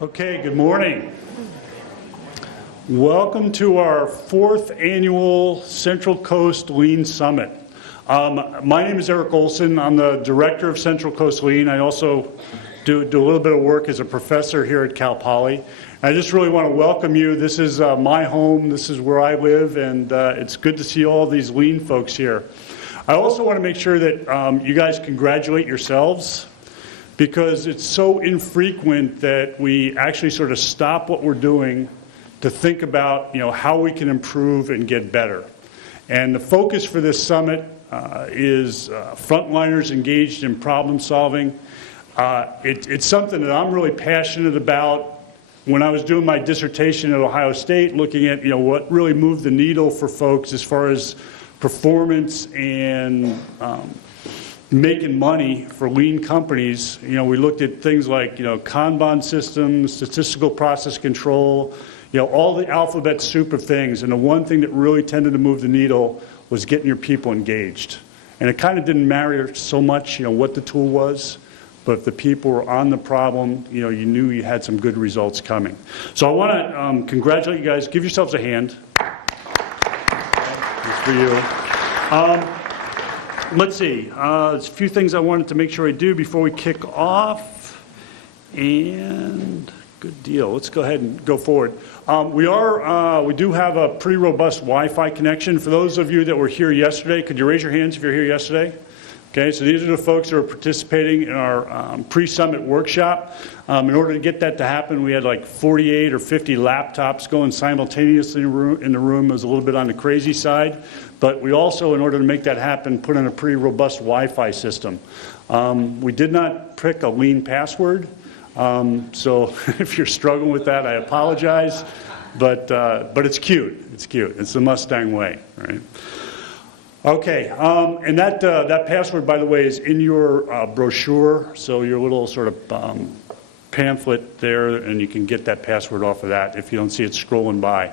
Okay, good morning. Welcome to our 4th annual Central Coast Lean Summit. My name is Eric Olson. I'm the director of Central Coast Lean. I also do a little bit of work as a professor here at Cal Poly. I just really want to welcome you. This is my home. This is where I live, and it's good to see all these Lean folks here. I also want to make sure that you guys congratulate yourselves, because it's so infrequent that we actually sort of stop what we're doing to think about, how we can improve and get better. And the focus for this summit is frontliners engaged in problem solving. It's something that I'm really passionate about. When I was doing my dissertation at Ohio State, looking at what really moved the needle for folks as far as performance and making money for lean companies, we looked at things like Kanban systems, statistical process control, all the alphabet soup of things. And the one thing that really tended to move the needle was getting your people engaged. And it kind of didn't matter so much, what the tool was, but if the people were on the problem, you knew you had some good results coming. So I want to congratulate you guys. Give yourselves a hand. That's for you. Let's see. There's a few things I wanted to make sure I do before we kick off. And good deal. Let's go ahead and go forward. We do have a pretty robust Wi-Fi connection. For those of you that were here yesterday, could you raise your hands if you're here yesterday? Okay, so these are the folks that are participating in our pre-summit workshop. In order to get that to happen, we had like 48 or 50 laptops going simultaneously in the room. It was a little bit on the crazy side. But we also, in order to make that happen, put in a pretty robust Wi-Fi system. We did not pick a lean password. So if you're struggling with that, I apologize. But it's cute. It's cute. It's the Mustang way, right? Okay, and that password, by the way, is in your brochure, so your little sort of pamphlet there, and you can get that password off of that if you don't see it scrolling by.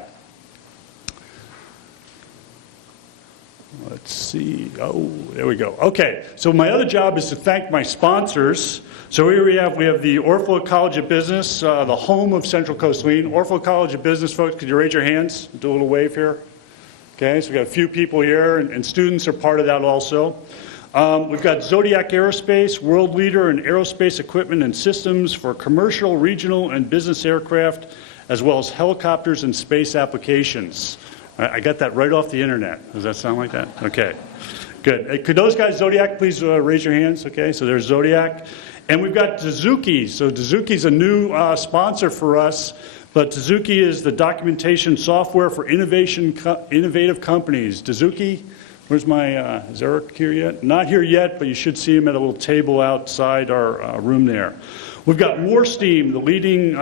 Let's see. Oh, there we go. Okay, so my other job is to thank my sponsors. So here we have the Orfalea College of Business, the home of Central Coast Lean. Orfalea College of Business, folks, could you raise your hands? Do a little wave here. Okay, so we've got a few people here, and students are part of that also. We've got Zodiac Aerospace, world leader in aerospace equipment and systems for commercial, regional, and business aircraft, as well as helicopters and space applications. I got that right off the internet. Does that sound like that? Okay, good. Hey, could those guys, Zodiac, please raise your hands? Okay, so there's Zodiac. And we've got Suzuki. So Suzuki's a new sponsor for us. But Suzuki is the documentation software for innovative companies. Suzuki, where's my, is Eric here yet? Not here yet, but you should see him at a little table outside our room there. We've got Warsteam, the leading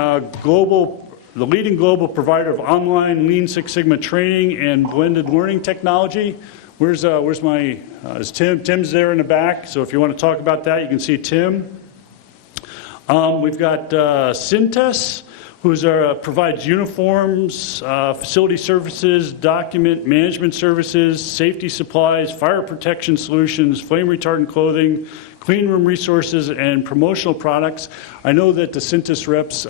global provider of online Lean Six Sigma training and blended learning technology. Where's my, is Tim? Tim's there in the back, so if you want to talk about that, you can see Tim. We've got Cintas, who provides uniforms, facility services, document management services, safety supplies, fire protection solutions, flame retardant clothing, clean room resources, and promotional products. I know that the Cintas reps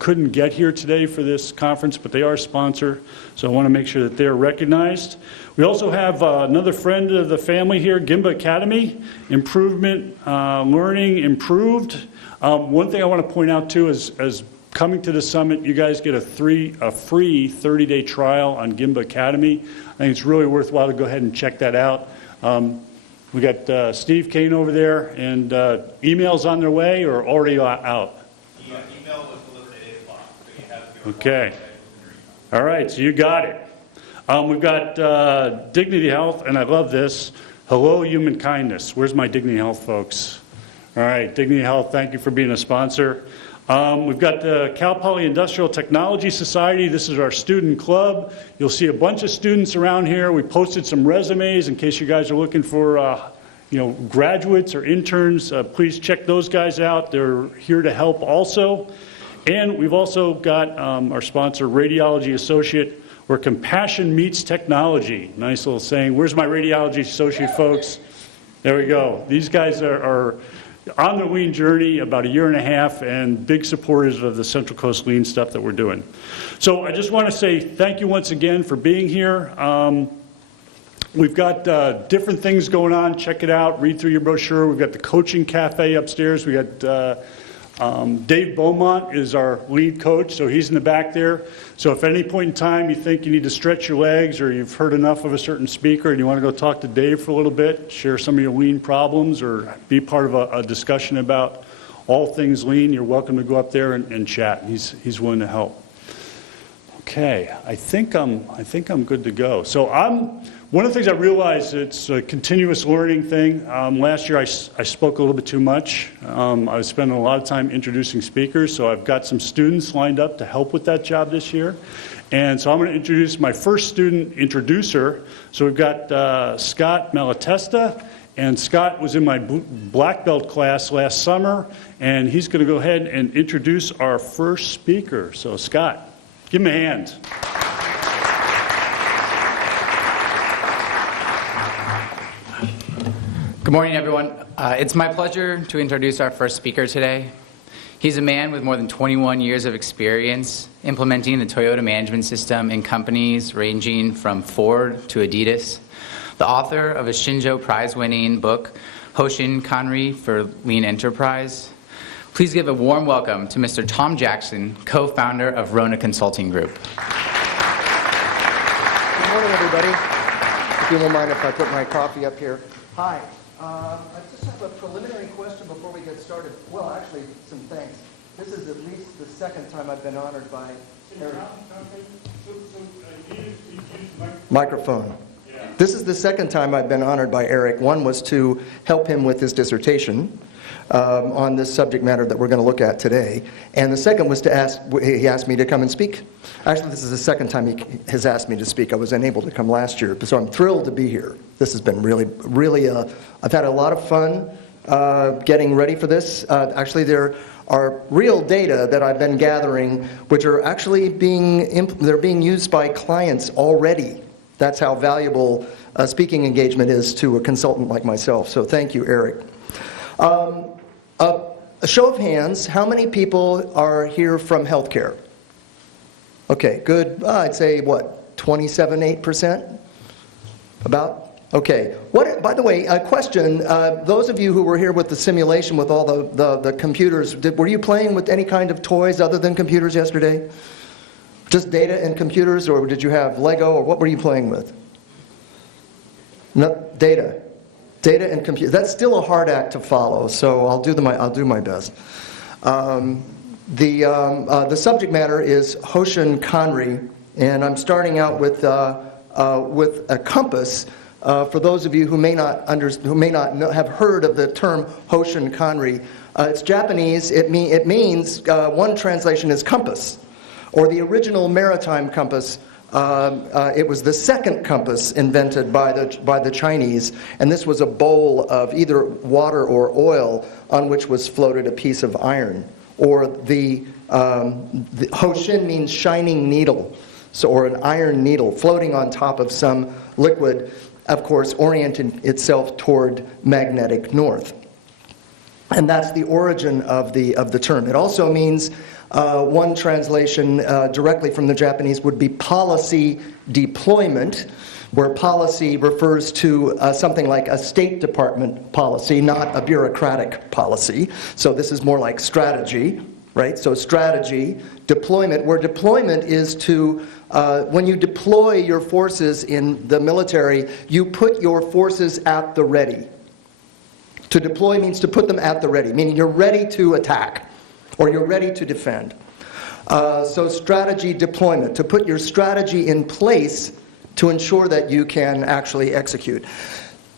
couldn't get here today for this conference, but they are a sponsor, so I want to make sure that they're recognized. We also have another friend of the family here, Gimba Academy, improvement, learning improved. One thing I want to point out too is, as coming to the summit, you guys get a free 30-day trial on Gimba Academy. I think it's really worthwhile to go ahead and check that out. We got Steve Kane over there, and emails on their way or already out? Yeah, email was delivered at 8 o'clock. So you have your okay. All right, so you got it. We've got Dignity Health, and I love this. Hello, human kindness. Where's my Dignity Health folks? All right, Dignity Health, thank you for being a sponsor. We've got the Cal Poly Industrial Technology Society. This is our student club. You'll see a bunch of students around here. We posted some resumes in case you guys are looking for graduates or interns. Please check those guys out. They're here to help also. And we've also got our sponsor, Radiology Associate, where compassion meets technology. Nice little saying. Where's my Radiology Associate folks? There we go. These guys are on the lean journey about a year and a half and big supporters of the Central Coast Lean stuff that we're doing. So I just want to say thank you once again for being here. We've got different things going on. Check it out. Read through your brochure. We've got the coaching cafe upstairs. We got Dave Beaumont is our lead coach, so he's in the back there. So if at any point in time you think you need to stretch your legs or you've heard enough of a certain speaker and you want to go talk to Dave for a little bit, share some of your lean problems or be part of a discussion about all things lean, you're welcome to go up there and chat. He's willing to help. Okay, I think I'm good to go. So one of the things I realized, it's a continuous learning thing. Last year I spoke a little bit too much. I was spending a lot of time introducing speakers, so I've got some students lined up to help with that job this year. And so I'm going to introduce my first student introducer. So we've got Scott Malatesta, and Scott was in my black belt class last summer, and he's going to go ahead and introduce our first speaker. So Scott, give him a hand. Good morning, everyone. It's my pleasure to introduce our first speaker today. He's a man with more than 21 years of experience implementing the Toyota management system in companies ranging from Ford to Adidas. The author of a Shinjo Prize-winning book, Hoshin Kanri for Lean Enterprise. Please give a warm welcome to Mr. Tom Jackson, co-founder of Rona Consulting Group. Good morning, everybody. If you don't mind if I put my coffee up here. Hi. I just have a preliminary question before we get started. Well, actually, some thanks. This is at least the second time I've been honored by Eric. Microphone. This is the second time I've been honored by Eric. One was to help him with his dissertation on this subject matter that we're going to look at today. And the second was he asked me to come and speak. Actually, this is the second time he has asked me to speak. I was unable to come last year, so I'm thrilled to be here. This has been really, I've had a lot of fun getting ready for this. Actually, there are real data that I've been gathering, which are actually they're being used by clients already. That's how valuable speaking engagement is to a consultant like myself. So thank you, Eric. A show of hands, how many people are here from healthcare? Okay, good. I'd say, 27-8%? About? Okay. By the way, a question. Those of you who were here with the simulation with all the computers, were you playing with any kind of toys other than computers yesterday? Just data and computers, or did you have Lego, or what were you playing with? No, data. Data and computer. That's still a hard act to follow, so I'll do my best. The subject matter is Hoshin Kanri, and I'm starting out with a compass. For those of you who may not have heard of the term Hoshin Kanri, it's Japanese. It means one translation is compass, or the original maritime compass. It was the second compass invented by the Chinese, and this was a bowl of either water or oil on which was floated a piece of iron. Or the Hoshin means shining needle, or an iron needle floating on top of some liquid, of course, orienting itself toward magnetic north. And that's the origin of the term. It also means one translation directly from the Japanese would be policy deployment, where policy refers to something like a State Department policy, not a bureaucratic policy. So this is more like strategy, right? So strategy, deployment, where deployment is to, when you deploy your forces in the military, you put your forces at the ready. To deploy means to put them at the ready, meaning you're ready to attack, or you're ready to defend. So strategy deployment, to put your strategy in place to ensure that you can actually execute.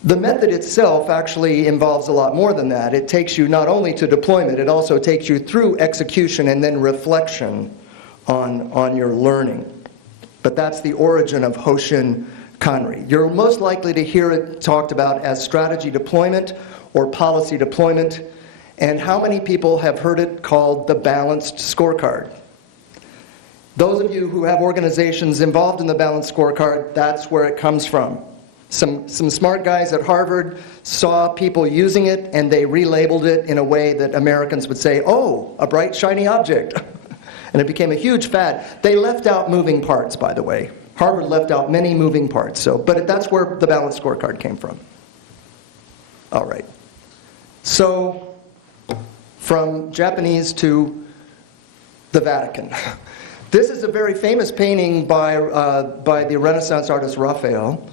The method itself actually involves a lot more than that. It takes you not only to deployment, it also takes you through execution and then reflection on your learning. But that's the origin of Hoshin Kanri. You're most likely to hear it talked about as strategy deployment or policy deployment. And how many people have heard it called the balanced scorecard? Those of you who have organizations involved in the balanced scorecard, that's where it comes from. Some smart guys at Harvard saw people using it, and they relabeled it in a way that Americans would say, oh, a bright, shiny object. And it became a huge fad. They left out moving parts, by the way. Harvard left out many moving parts, but that's where the balanced scorecard came from. All right. So, from Japanese to the Vatican. This is a very famous painting by the Renaissance artist Raphael.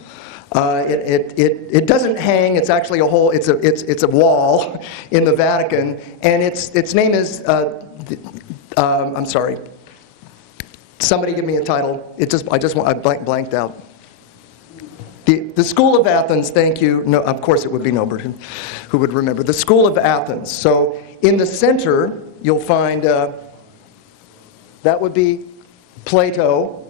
It doesn't hang. It's actually a whole. It's a wall in the Vatican, and its name is. I'm sorry. Somebody give me a title. I blanked out. The School of Athens. Thank you. No, of course it would be Norbert who would remember the School of Athens. So in the center, you'll find that would be Plato,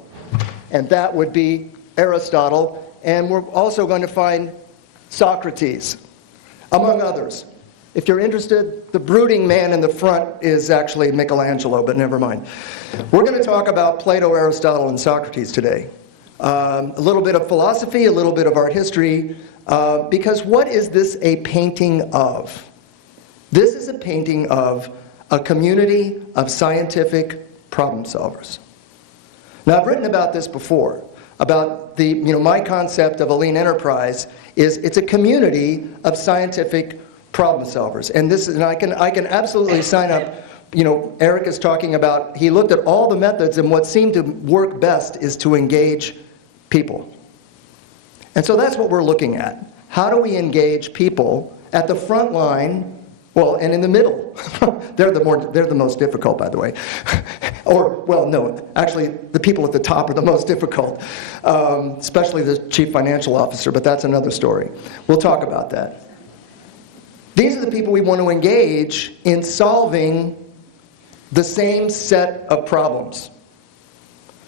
and that would be Aristotle. And we're also going to find Socrates, among others. If you're interested, the brooding man in the front is actually Michelangelo, but never mind. We're going to talk about Plato, Aristotle, and Socrates today. A little bit of philosophy, a little bit of art history, because what is this a painting of? This is a painting of a community of scientific problem solvers. Now, I've written about this before. About my concept of a lean enterprise is it's a community of scientific problem solvers, and I can absolutely sign up. Eric is talking about, he looked at all the methods, and what seemed to work best is to engage people. And so that's what we're looking at. How do we engage people at the front line? Well, and in the middle. They're the most difficult, by the way. Actually, the people at the top are the most difficult, especially the chief financial officer, but that's another story. We'll talk about that. These are the people we want to engage in solving the same set of problems.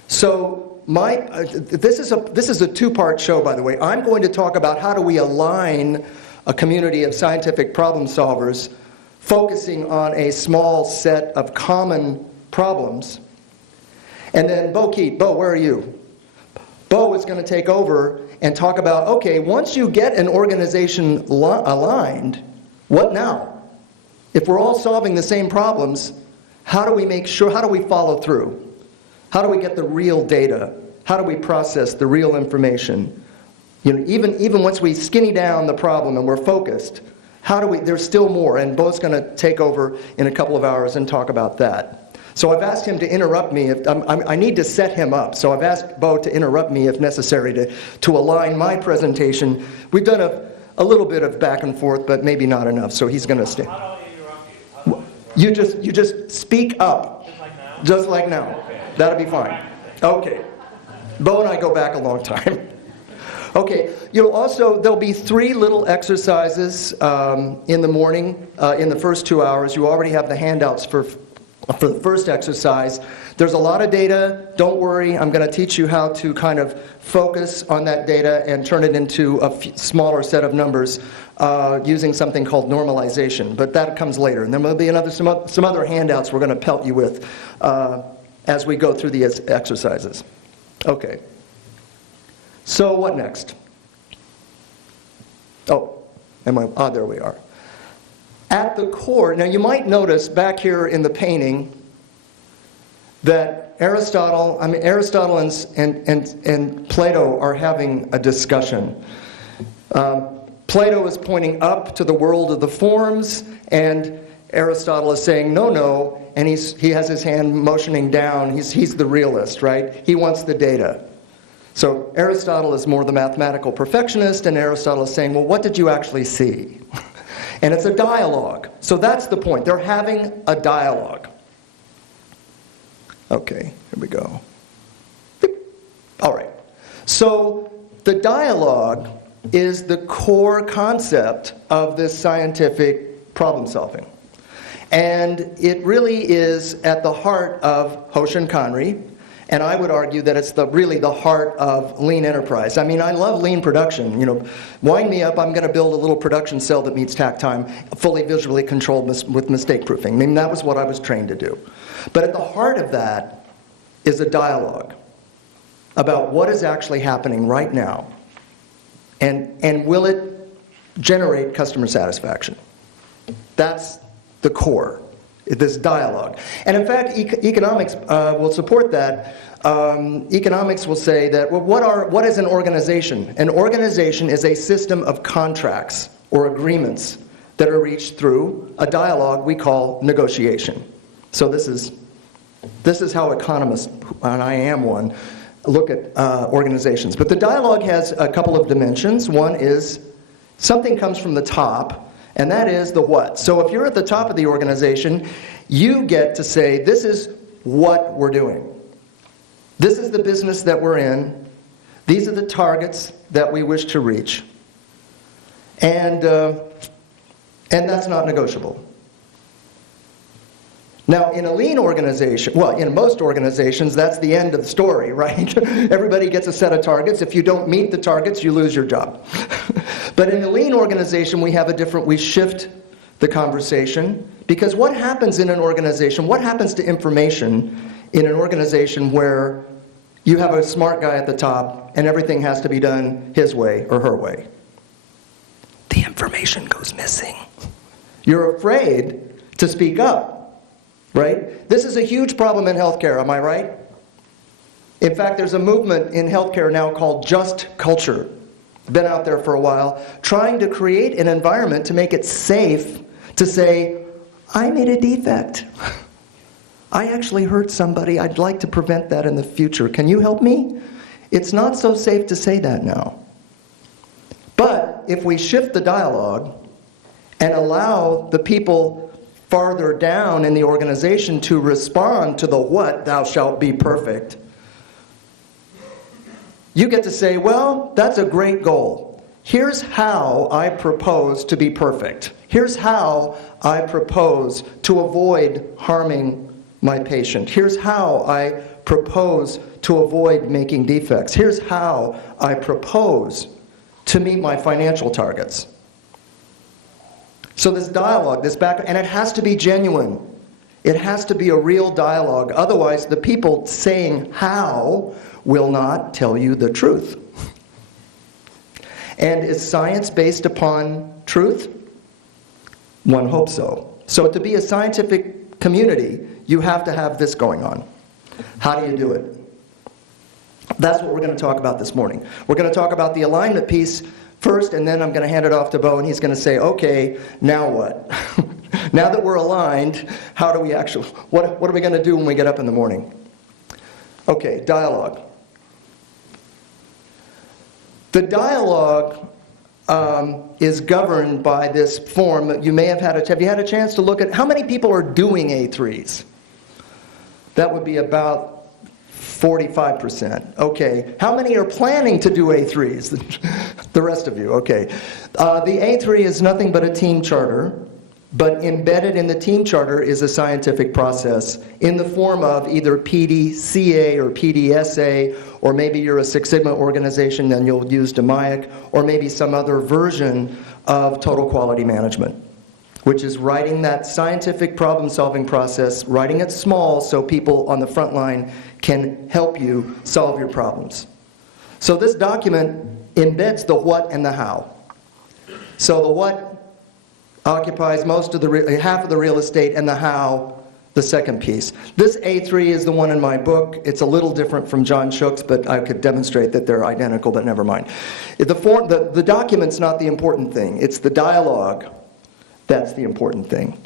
So this is a two-part show, by the way. I'm going to talk about how do we align a community of scientific problem solvers focusing on a small set of common problems. And then Bo Keat, Bo, where are you? Bo is going to take over and talk about, okay, once you get an organization aligned, what now? If we're all solving the same problems, how do we make sure, how do we follow through? How do we get the real data? How do we process the real information? Even once we skinny down the problem and we're focused, there's still more, and Bo's going to take over in a couple of hours and talk about that. So I've asked him to interrupt me. I need to set him up, so I've asked Bo to interrupt me if necessary to align my presentation. We've done a little bit of back and forth, but maybe not enough, so he's going to stay. How do I interrupt you? You just speak up. Just like now? Just like now. Okay. That'll be fine. Okay. Bo and I go back a long time. Okay, there'll be 3 little exercises in the morning, in the first 2 hours. You already have the handouts for the first exercise. There's a lot of data. Don't worry, I'm going to teach you how to kind of focus on that data and turn it into a smaller set of numbers using something called normalization. But that comes later. And then there'll be some other handouts we're going to pelt you with as we go through these exercises. Okay. So what next? There we are. At the core, now you might notice back here in the painting that Aristotle and Plato are having a discussion. Plato is pointing up to the world of the forms, and Aristotle is saying, no, and he has his hand motioning down. He's the realist, right? He wants the data. So Aristotle is more the mathematical perfectionist, and Aristotle is saying, well, what did you actually see? And it's a dialogue. So that's the point. They're having a dialogue. Okay, here we go. All right. So the dialogue is the core concept of this scientific problem solving. And it really is at the heart of Hoshin Kanri. And I would argue that it's really the heart of lean enterprise. I mean, I love lean production. Wind me up, I'm going to build a little production cell that meets tact time, fully visually controlled with mistake proofing. I mean, that was what I was trained to do. But at the heart of that is a dialogue about what is actually happening right now And will it generate customer satisfaction? That's the core, this dialogue. And in fact, economics will support that. Economics will say that, well, what is an organization? An organization is a system of contracts or agreements that are reached through a dialogue we call negotiation. So this is how economists, and I am one, look at organizations. But the dialogue has a couple of dimensions. One is something comes from the top, and that is the what. So if you're at the top of the organization, you get to say, this is what we're doing. This is the business that we're in. These are the targets that we wish to reach. And that's not negotiable. Now, in a lean organization, well, in most organizations, that's the end of the story, right? Everybody gets a set of targets. If you don't meet the targets, you lose your job. But in a lean organization, we shift the conversation, because what happens in an organization, what happens to information in an organization where you have a smart guy at the top and everything has to be done his way or her way? The information goes missing. You're afraid to speak up. Right? This is a huge problem in healthcare, am I right? In fact, there's a movement in healthcare now called just culture. Been out there for a while, trying to create an environment to make it safe to say, I made a defect. I actually hurt somebody. I'd like to prevent that in the future. Can you help me? It's not so safe to say that now. But if we shift the dialogue and allow the people farther down in the organization to respond to the what, thou shalt be perfect, you get to say, well, that's a great goal. Here's how I propose to be perfect. Here's how I propose to avoid harming my patient. Here's how I propose to avoid making defects. Here's how I propose to meet my financial targets. So this dialogue, and it has to be genuine. It has to be a real dialogue. Otherwise, the people saying how will not tell you the truth. And is science based upon truth? One hopes so. So to be a scientific community, you have to have this going on. How do you do it? That's what we're going to talk about this morning. We're going to talk about the alignment piece first, and then I'm going to hand it off to Bo, and he's going to say, okay, now what? Now that we're aligned, how do we actually, what are we going to do when we get up in the morning? Okay, dialogue. The dialogue is governed by this form. You may have you had a chance to look at how many people are doing A3s? That would be about 45%. Okay. How many are planning to do A3s? The rest of you. Okay. The A3 is nothing but a team charter, but embedded in the team charter is a scientific process in the form of either PDCA or PDSA, or maybe you're a Six Sigma organization and you'll use DMAIC, or maybe some other version of total quality management, which is writing that scientific problem-solving process, writing it small so people on the front line can help you solve your problems. So this document embeds the what and the how. So the what occupies most of the half of the real estate, and the how, the second piece. This A3 is the one in my book. It's a little different from John Shook's, but I could demonstrate that they're identical, but never mind. The document's not the important thing. It's the dialogue that's the important thing.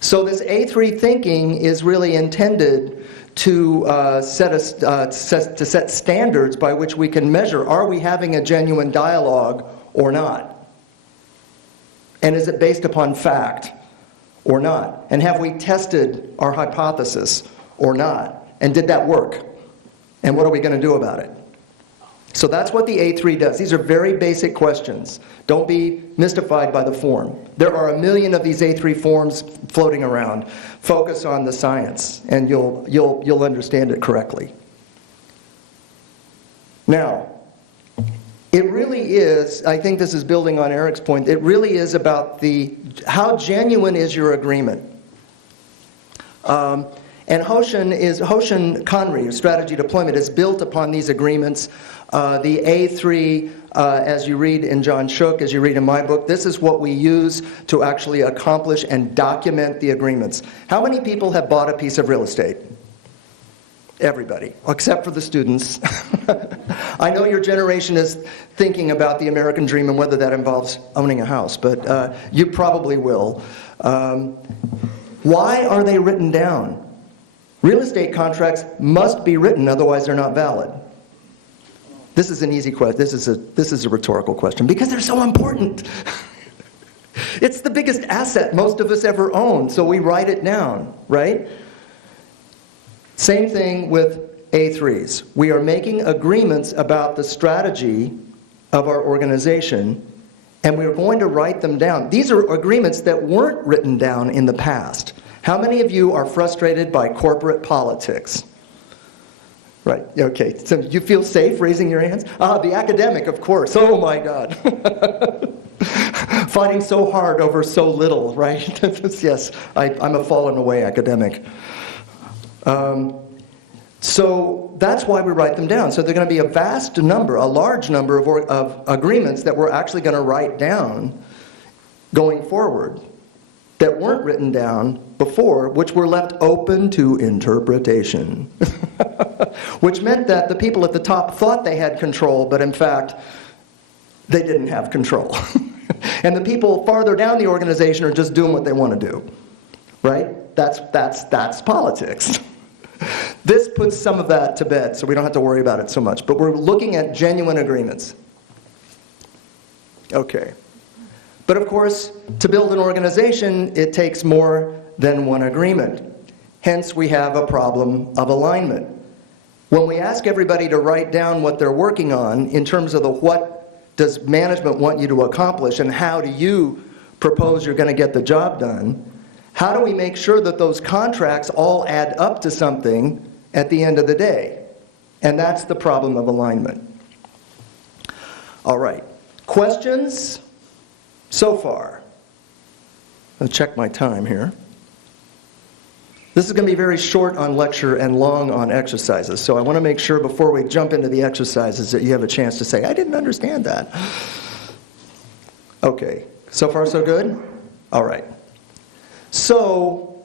So this A3 thinking is really intended to set standards by which we can measure, are we having a genuine dialogue or not? And is it based upon fact or not? And have we tested our hypothesis or not? And did that work? And what are we going to do about it? So that's what the A3 does. These are very basic questions. Don't be mystified by the form. There are 1 million of these A3 forms floating around. Focus on the science, and you'll understand it correctly. Now, it really is, I think this is building on Eric's point, it really is about how genuine is your agreement. And Hoshin Kanri, strategy deployment, is built upon these agreements. The A3 as you read in John Shook, as you read in my book, this is what we use to actually accomplish and document the agreements. How many people have bought a piece of real estate? Everybody, except for the students. I know your generation is thinking about the American dream and whether that involves owning a house, but you probably will. Why are they written down? Real estate contracts must be written, otherwise they're not valid. This is an easy question. This is a rhetorical question because they're so important. It's the biggest asset most of us ever own, so we write it down, right? Same thing with A3s. We are making agreements about the strategy of our organization, and we're going to write them down. These are agreements that weren't written down in the past. How many of you are frustrated by corporate politics? Right, okay. So you feel safe raising your hands? The academic, of course. Oh my God. Fighting so hard over so little, right? Yes, I'm a fallen away academic. So that's why we write them down. So they're going to be a vast number, a large number of agreements that we're actually going to write down going forward that weren't written down before, which were left open to interpretation. Which meant that the people at the top thought they had control, but in fact, they didn't have control. And the people farther down the organization are just doing what they want to do. Right? That's politics. This puts some of that to bed, so we don't have to worry about it so much. But we're looking at genuine agreements. Okay. But of course, to build an organization, it takes more than one agreement. Hence, we have a problem of alignment. When we ask everybody to write down what they're working on in terms of the what does management want you to accomplish and how do you propose you're going to get the job done, how do we make sure that those contracts all add up to something at the end of the day? And that's the problem of alignment. All right. Questions so far? I'll check my time here. This is going to be very short on lecture and long on exercises, so I want to make sure before we jump into the exercises that you have a chance to say, I didn't understand that. Okay, so far so good? All right. So,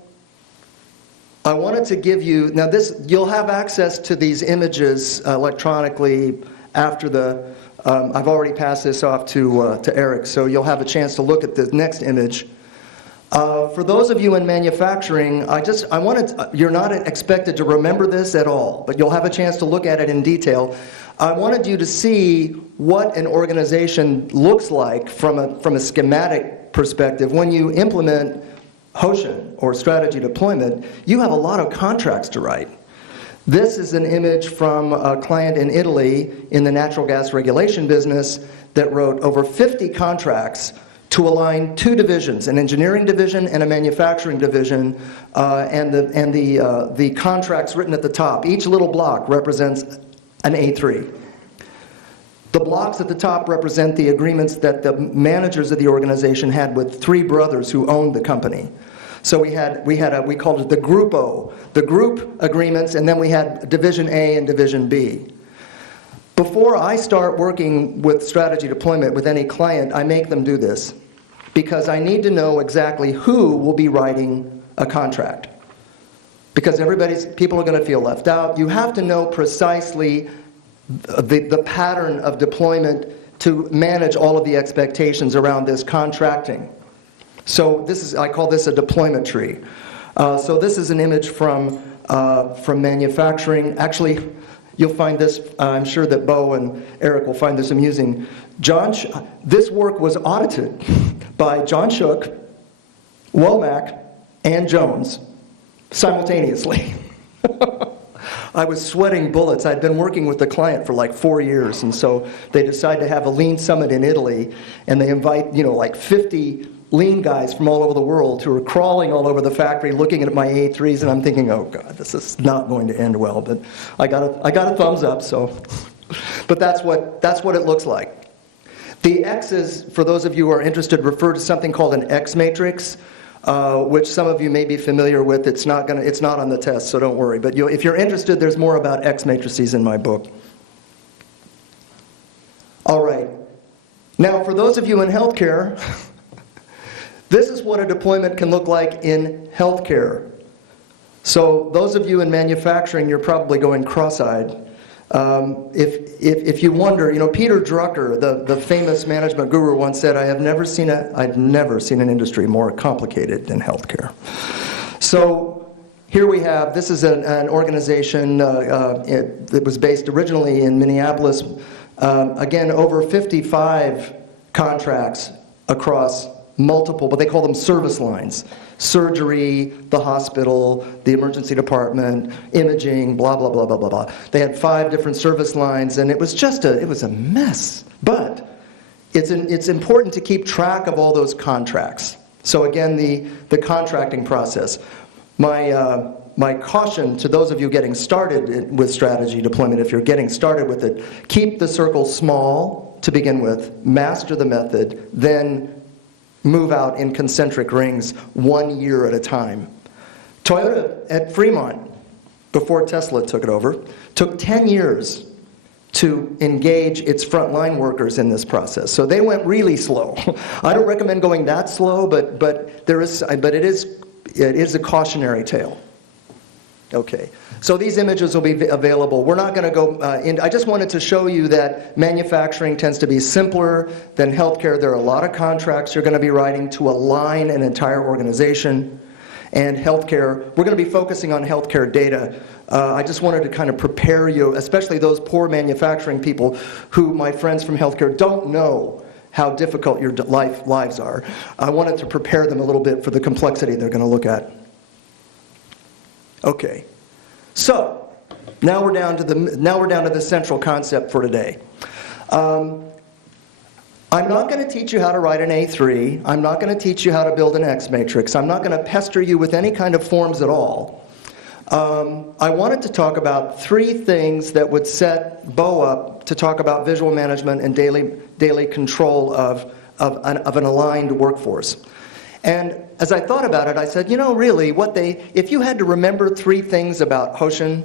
I wanted to give you, now you'll have access to these images electronically after the, I've already passed this off to Eric, so you'll have a chance to look at the next image. For those of you in manufacturing, you're not expected to remember this at all, but you'll have a chance to look at it in detail. I wanted you to see what an organization looks like from a schematic perspective. When you implement Hoshin, or strategy deployment, you have a lot of contracts to write. This is an image from a client in Italy in the natural gas regulation business that wrote over 50 contracts to align two divisions, an engineering division and a manufacturing division, and the contracts written at the top. Each little block represents an A3. The blocks at the top represent the agreements that the managers of the organization had with three brothers who owned the company. So we called it the Grupo, the group agreements, and then we had Division A and Division B. Before I start working with strategy deployment with any client, I make them do this because I need to know exactly who will be writing a contract. Because people are going to feel left out. You have to know precisely the pattern of deployment to manage all of the expectations around this contracting. So I call this a deployment tree. So this is an image from manufacturing. Actually, you'll find this, I'm sure that Bo and Eric will find this amusing. This work was audited by John Shook, Womack, and Jones simultaneously. I was sweating bullets. I'd been working with the client for like 4 years, and so they decide to have a lean summit in Italy, and they invite, like 50 lean guys from all over the world who are crawling all over the factory looking at my A3s, and I'm thinking, oh God, this is not going to end well, but I got a thumbs up, so. But that's what it looks like. The X's, for those of you who are interested, refer to something called an X matrix, which some of you may be familiar with. It's not on the test, so don't worry. But if you're interested, there's more about X matrices in my book. All right. Now, for those of you in healthcare, this is what a deployment can look like in healthcare. So those of you in manufacturing, you're probably going cross-eyed. If you wonder, Peter Drucker, the famous management guru, once said, I've never seen an industry more complicated than healthcare. So here we have, this is an organization that was based originally in Minneapolis. Again, over 55 contracts across multiple, but they call them service lines. Surgery, the hospital, the emergency department, imaging, blah, blah, blah, blah, blah, blah. They had 5 different service lines, and it was a mess. But it's important to keep track of all those contracts. So again, the contracting process. My caution to those of you getting started with strategy deployment, if you're getting started with it, keep the circle small to begin with, master the method, then move out in concentric rings 1 year at a time. Toyota at Fremont, before Tesla took it over, took 10 years to engage its frontline workers in this process. So they went really slow. I don't recommend going that slow, but it is a cautionary tale. Okay, so these images will be available. We're not going to go in. I just wanted to show you that manufacturing tends to be simpler than healthcare. There are a lot of contracts you're going to be writing to align an entire organization. And healthcare, we're going to be focusing on healthcare data. I just wanted to kind of prepare you, especially those poor manufacturing people who, my friends from healthcare, don't know how difficult your lives are. I wanted to prepare them a little bit for the complexity they're going to look at. Okay, so now we're down to the central concept for today. I'm not going to teach you how to write an A3. I'm not going to teach you how to build an X matrix. I'm not going to pester you with any kind of forms at all. I wanted to talk about 3 things that would set Bo up to talk about visual management and daily control of an aligned workforce. And as I thought about it, I said, really, if you had to remember 3 things about Hoshin,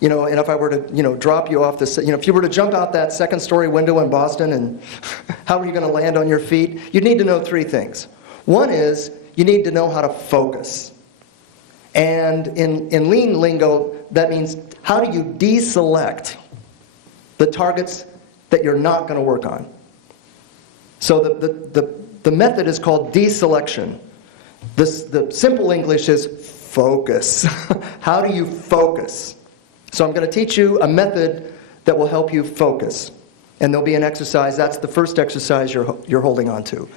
and if I were to, drop you off if you were to jump out that 2nd-story window in Boston, and how are you going to land on your feet? You'd need to know 3 things. One is, you need to know how to focus. And in lean lingo, that means, how do you deselect the targets that you're not going to work on? So the method is called deselection. The simple English is focus. How do you focus? So I'm going to teach you a method that will help you focus. And there'll be an exercise. That's the first exercise you're holding on to.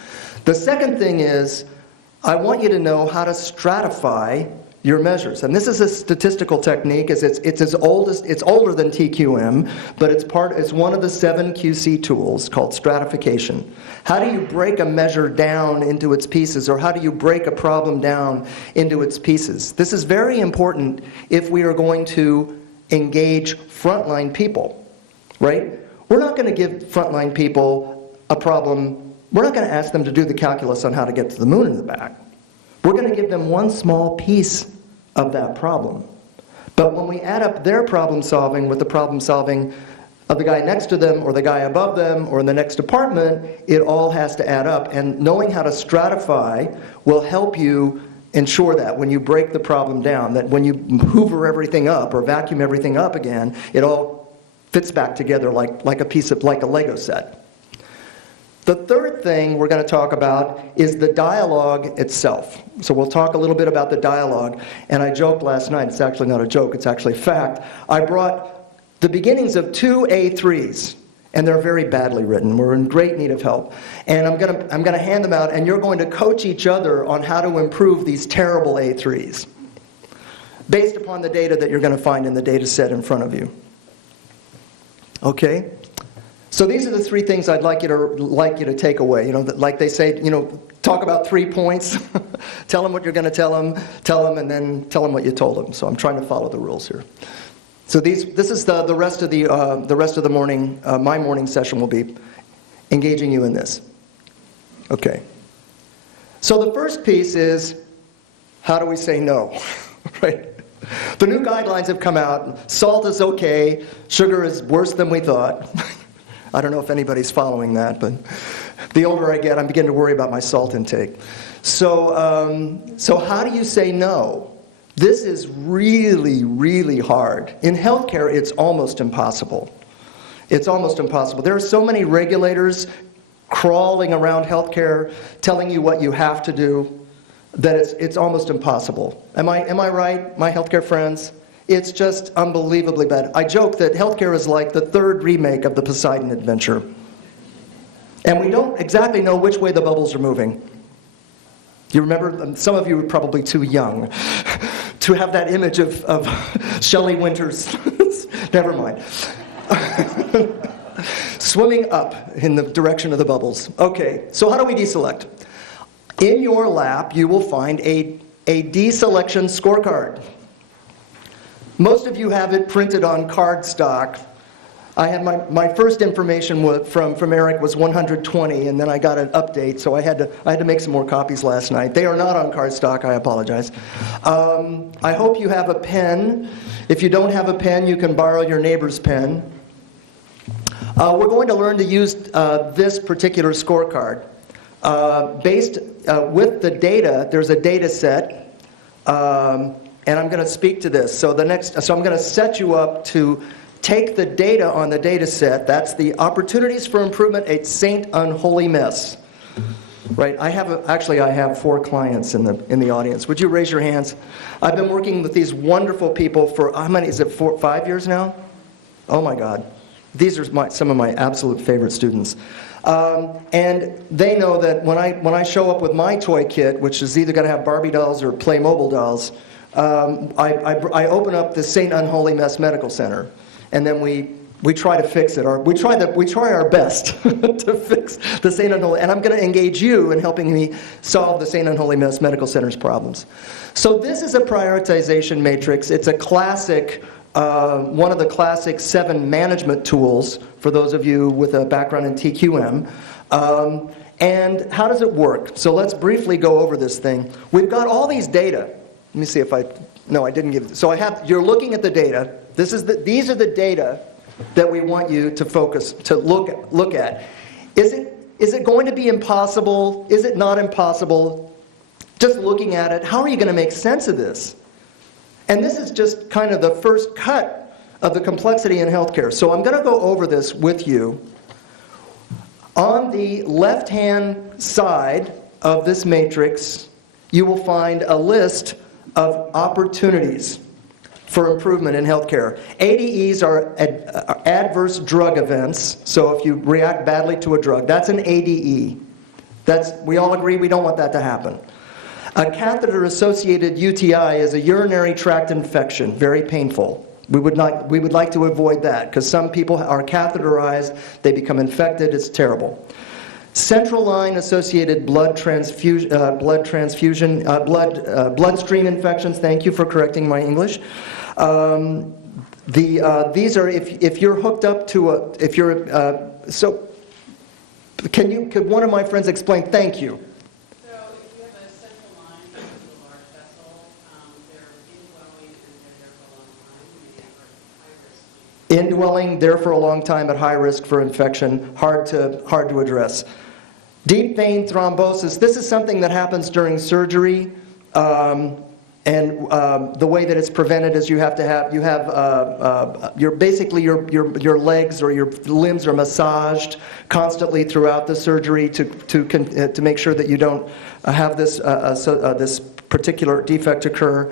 The second thing is, I want you to know how to stratify your measures. And this is a statistical technique. It's older than TQM, but it's one of the 7 QC tools called stratification. How do you break a measure down into its pieces, or how do you break a problem down into its pieces? This is very important if we are going to engage frontline people, right? We're not going to give frontline people a problem. We're not going to ask them to do the calculus on how to get to the moon in the back. We're going to give them one small piece of that problem. But when we add up their problem solving with the problem solving of the guy next to them, or the guy above them, or in the next department, it all has to add up. And knowing how to stratify will help you ensure that when you break the problem down, that when you hoover everything up or vacuum everything up again, it all fits back together like a Lego set. The third thing we're going to talk about is the dialogue itself. So we'll talk a little bit about the dialogue. And I joked last night, it's actually not a joke, it's actually fact. I brought the beginnings of 2 A3s, and they're very badly written. We're in great need of help. And I'm going to hand them out, and you're going to coach each other on how to improve these terrible A3s, based upon the data that you're going to find in the data set in front of you. Okay? So these are the 3 things I'd like you to take away. Like they say, talk about 3 points. Tell them what you're going to tell them, and then tell them what you told them. So I'm trying to follow the rules here. So this is the rest of the morning. My morning session will be engaging you in this. Okay. So the first piece is, how do we say no? Right? The new guidelines have come out. Salt is okay. Sugar is worse than we thought. I don't know if anybody's following that, but the older I get, I'm beginning to worry about my salt intake. So how do you say no? This is really, really hard. In healthcare, it's almost impossible. It's almost impossible. There are so many regulators crawling around healthcare, telling you what you have to do, that it's almost impossible. Am I right, my healthcare friends? It's just unbelievably bad. I joke that healthcare is like the third remake of the Poseidon Adventure. And we don't exactly know which way the bubbles are moving. You remember, some of you are probably too young to have that image of Shelley Winters. Never mind. Swimming up in the direction of the bubbles. Okay, so how do we deselect? In your lap, you will find a deselection scorecard. Most of you have it printed on cardstock. I had my first information from Eric was 120, and then I got an update, so I had to make some more copies last night. They are not on cardstock. I apologize. I hope you have a pen. If you don't have a pen, you can borrow your neighbor's pen. We're going to learn to use this particular scorecard. Based with the data, there's a data set, and I'm going to speak to this. So I'm going to set you up to take the data on the data set. That's the opportunities for improvement, a Saint Unholy Mess. Right? I have 4 clients in the audience. Would you raise your hands? I've been working with these wonderful people for how many? Is it 5 years now? Oh my God. These are some of my absolute favorite students. And they know that when I show up with my toy kit, which is either going to have Barbie dolls or Playmobil dolls, I open up the St. Unholy Mess Medical Center, and then we try to fix it. Or we try our best to fix the St. Unholy. And I'm going to engage you in helping me solve the St. Unholy Mess Medical Center's problems. So this is a prioritization matrix. It's a classic. One of the classic 7 management tools for those of you with a background in TQM. And how does it work? So let's briefly go over this thing. We've got all these data. Let me see if no, I didn't give it. So you're looking at the data. These are the data that we want you to focus, to look at. Is it going to be impossible? Is it not impossible? Just looking at it, how are you going to make sense of this? And this is just kind of the first cut of the complexity in healthcare. So I'm going to go over this with you. On the left-hand side of this matrix, you will find a list of opportunities for improvement in healthcare. ADEs are adverse drug events. So if you react badly to a drug, that's an ADE. We all agree we don't want that to happen. A catheter-associated UTI is a urinary tract infection, very painful. We would like to avoid that because some people are catheterized, they become infected, it's terrible. Central line-associated bloodstream infections. Thank you for correcting my English. These are if you're hooked up to so. Could one of my friends explain? Thank you. Indwelling, there for a long time, at high risk for infection, hard to address. Deep vein thrombosis, this is something that happens during surgery, and the way that it's prevented is your legs or your limbs are massaged constantly throughout the surgery to make sure that you don't have this particular defect occur.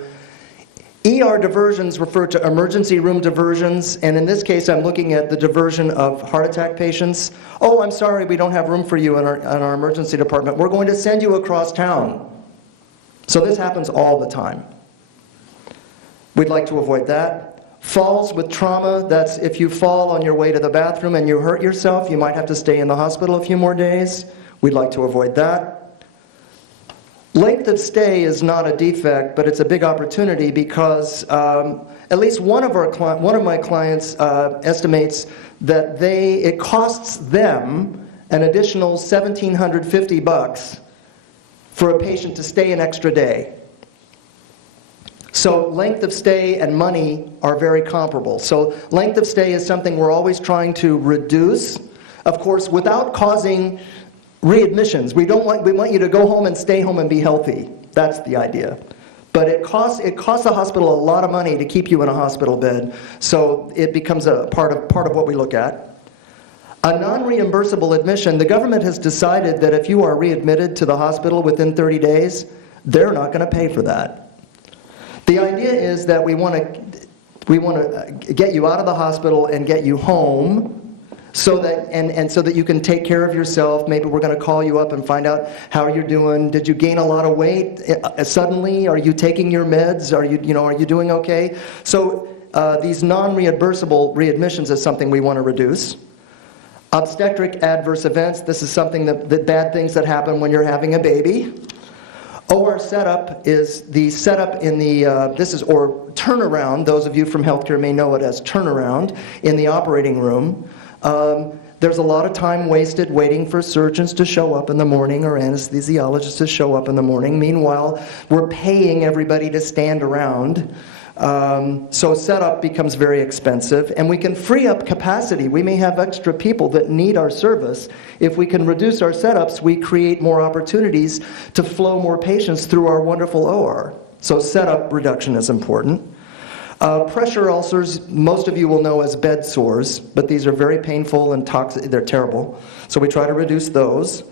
ER diversions refer to emergency room diversions, and in this case I'm looking at the diversion of heart attack patients. Oh, I'm sorry, we don't have room for you in our emergency department. We're going to send you across town. So this happens all the time. We'd like to avoid that. Falls with trauma, that's if you fall on your way to the bathroom and you hurt yourself, you might have to stay in the hospital a few more days. We'd like to avoid that. Length of stay is not a defect, but it's a big opportunity because at least one of my clients estimates that it costs them an additional $1,750 for a patient to stay an extra day. So length of stay and money are very comparable. So length of stay is something we're always trying to reduce of course, without causing readmissions. We want you to go home and stay home and be healthy. That's the idea. But it costs the hospital a lot of money to keep you in a hospital bed, so it becomes a part of what we look at. A non-reimbursable admission, the government has decided that if you are readmitted to the hospital within 30 days, they're not going to pay for that. The idea is that we want to get you out of the hospital and get you home, so that you can take care of yourself. Maybe we're going to call you up and find out how you're doing. Did you gain a lot of weight suddenly? Are you taking your meds? Are you doing okay? So these non-reimbursable readmissions is something we want to reduce. Obstetric adverse events. This is something that bad things that happen when you're having a baby. OR setup is the setup in the, or turnaround. Those of you from healthcare may know it as turnaround in the operating room. There's a lot of time wasted waiting for surgeons to show up in the morning or anesthesiologists to show up in the morning. Meanwhile, we're paying everybody to stand around. So setup becomes very expensive, and we can free up capacity. We may have extra people that need our service. If we can reduce our setups, we create more opportunities to flow more patients through our wonderful OR. So setup reduction is important. Pressure ulcers, most of you will know as bed sores, but these are very painful and toxic. They're terrible. So we try to reduce those.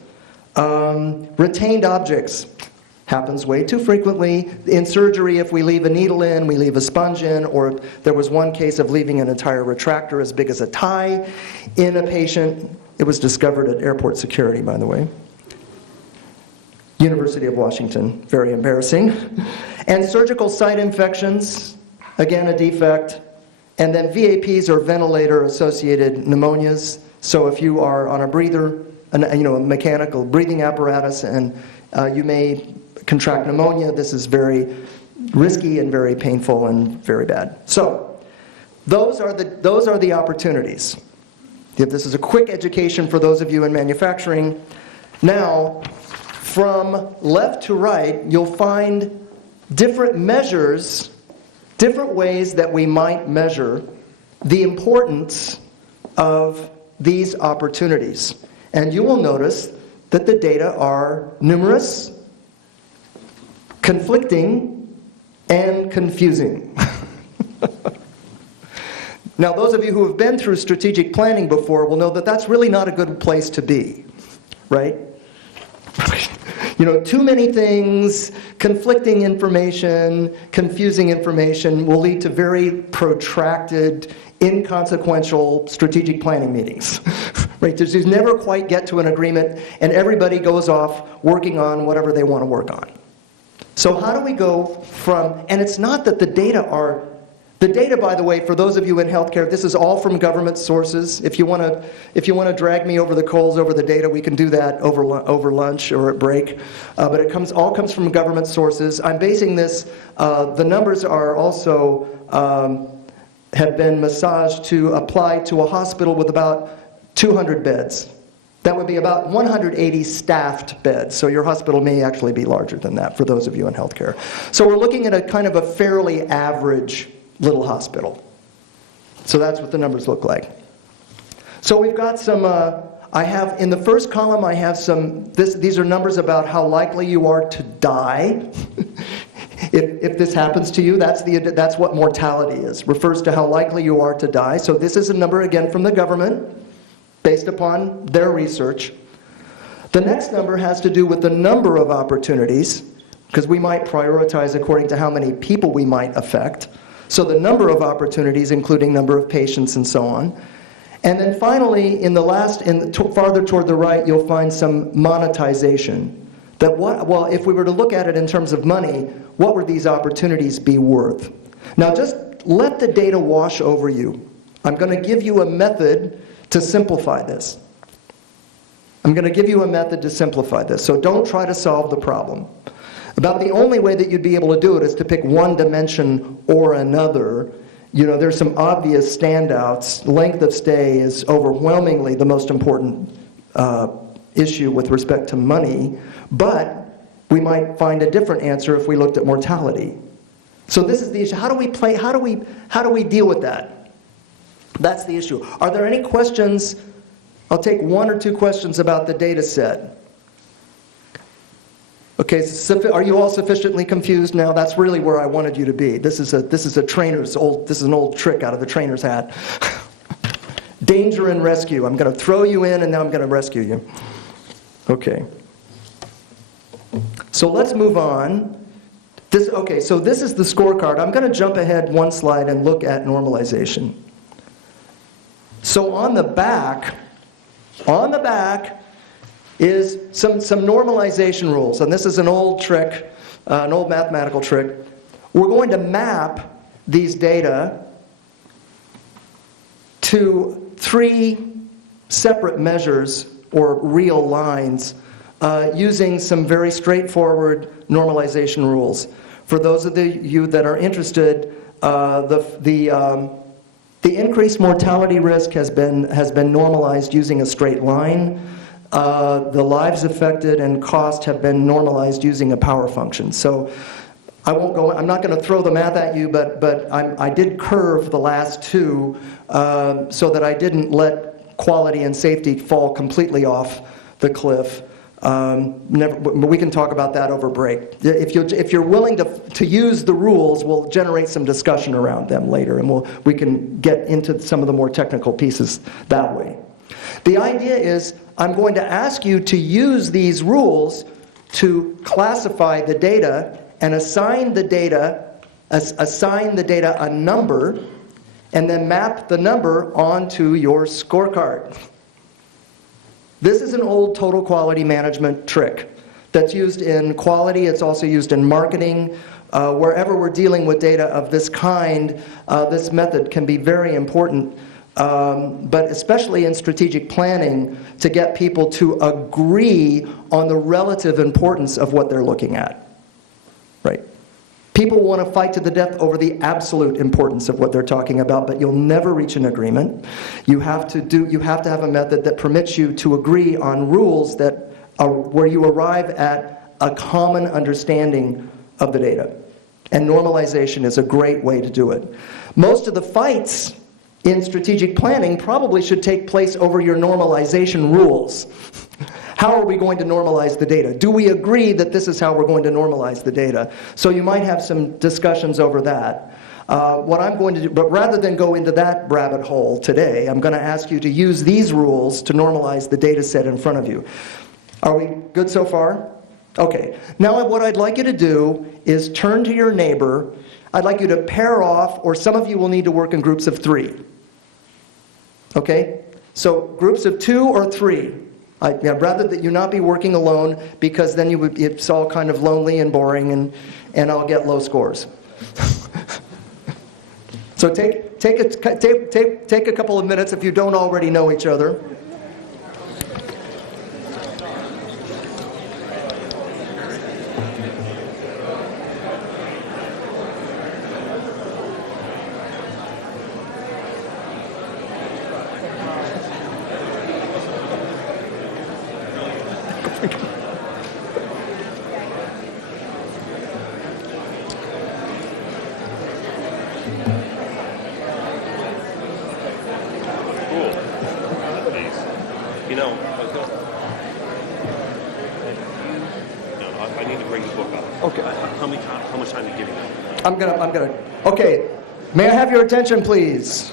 Retained objects happens way too frequently. In surgery, if we leave a needle in, we leave a sponge in, or there was one case of leaving an entire retractor as big as a tie in a patient. It was discovered at airport security, by the way. University of Washington, very embarrassing. And surgical site infections. Again, a defect. And then VAPs, or ventilator-associated pneumonias. So if you are on a breather, a mechanical breathing apparatus, and you may contract pneumonia, this is very risky and very painful and very bad. So those are the opportunities. This is a quick education for those of you in manufacturing. Now, from left to right, you'll find different measures, different ways that we might measure the importance of these opportunities. And you will notice that the data are numerous, conflicting, and confusing. Now, those of you who have been through strategic planning before will know that that's really not a good place to be, right? Too many things, conflicting information, confusing information will lead to very protracted, inconsequential strategic planning meetings. Right? You never quite get to an agreement, and everybody goes off working on whatever they want to work on. So how do we go from, and it's not that the data, by the way, for those of you in healthcare, this is all from government sources. If you want to drag me over the coals over the data, we can do that over lunch or at break. But it all comes from government sources. I'm basing this. The numbers are also have been massaged to apply to a hospital with about 200 beds. That would be about 180 staffed beds. So your hospital may actually be larger than that for those of you in healthcare. So we're looking at a kind of a fairly average little hospital. So that's what the numbers look like. So we've got some, I have, in the first column I have some, these are numbers about how likely you are to die. If this happens to you, that's what mortality is. Refers to how likely you are to die. So this is a number, again, from the government, based upon their research. The next number has to do with the number of opportunities, because we might prioritize according to how many people we might affect. So the number of opportunities, including number of patients and so on. And then finally, farther toward the right, you'll find some monetization. If we were to look at it in terms of money, what would these opportunities be worth? Now just let the data wash over you. I'm going to give you a method to simplify this. I'm going to give you a method to simplify this. So don't try to solve the problem. About the only way that you'd be able to do it is to pick one dimension or another. There's some obvious standouts. Length of stay is overwhelmingly the most important issue with respect to money, but we might find a different answer if we looked at mortality. So this is the issue. How do we deal with that? That's the issue. Are there any questions I'll take 1 or 2 questions about the data set. Okay, are you all sufficiently confused now? That's really where I wanted you to be. This is an old trick out of the trainer's hat. Danger and rescue. I'm going to throw you in and now I'm going to rescue you. Okay. So let's move on. Okay, so this is the scorecard. I'm going to jump ahead 1 slide and look at normalization. So on the back is some normalization rules. And this is an old trick, an old mathematical trick. We're going to map these data to 3 separate measures or real lines using some very straightforward normalization rules. For those of you that are interested, the increased mortality risk has been normalized using a straight line. The lives affected and cost have been normalized using a power function. So I'm not going to throw the math at you, but I did curve the last 2 so that I didn't let quality and safety fall completely off the cliff. We can talk about that over break. If you're willing to use the rules, we'll generate some discussion around them later, and we can get into some of the more technical pieces that way. The idea is I'm going to ask you to use these rules to classify the data and assign the data a number, and then map the number onto your scorecard. This is an old total quality management trick that's used in quality. It's also used in marketing. Wherever we're dealing with data of this kind, this method can be very important, but especially in strategic planning, to get people to agree on the relative importance of what they're looking at. Right? People want to fight to the death over the absolute importance of what they're talking about, but you'll never reach an agreement. You have to have a method that permits you to agree on rules that where you arrive at a common understanding of the data. And normalization is a great way to do it. Most of the fights in strategic planning probably should take place over your normalization rules. How are we going to normalize the data? Do we agree that this is how we're going to normalize the data? So you might have some discussions over that. What I'm going to do, but rather than go into that rabbit hole today, I'm going to ask you to use these rules to normalize the data set in front of you. Are we good so far? Okay. Now what I'd like you to do is turn to your neighbor. I'd like you to pair off, or some of you will need to work in groups of 3. Okay? So groups of 2 or 3. I'd rather that you not be working alone, because then it's all kind of lonely and boring, and I'll get low scores. So take a couple of minutes if you don't already know each other. Okay, may I have your attention, please?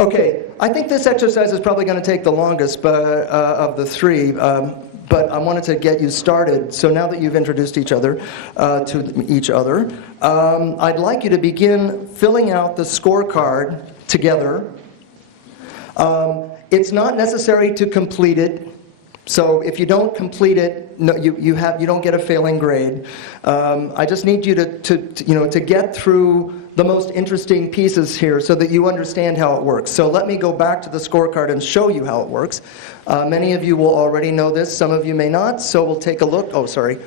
Okay, I think this exercise is probably going to take the longest of the 3, but I wanted to get you started. So now that you've introduced each other to each other, I'd like you to begin filling out the scorecard together. It's not necessary to complete it. So if you don't complete it, no, you don't get a failing grade. I just need you to get through the most interesting pieces here so that you understand how it works. So let me go back to the scorecard and show you how it works. Many of you will already know this, some of you may not, so we'll take a look. Oh, sorry.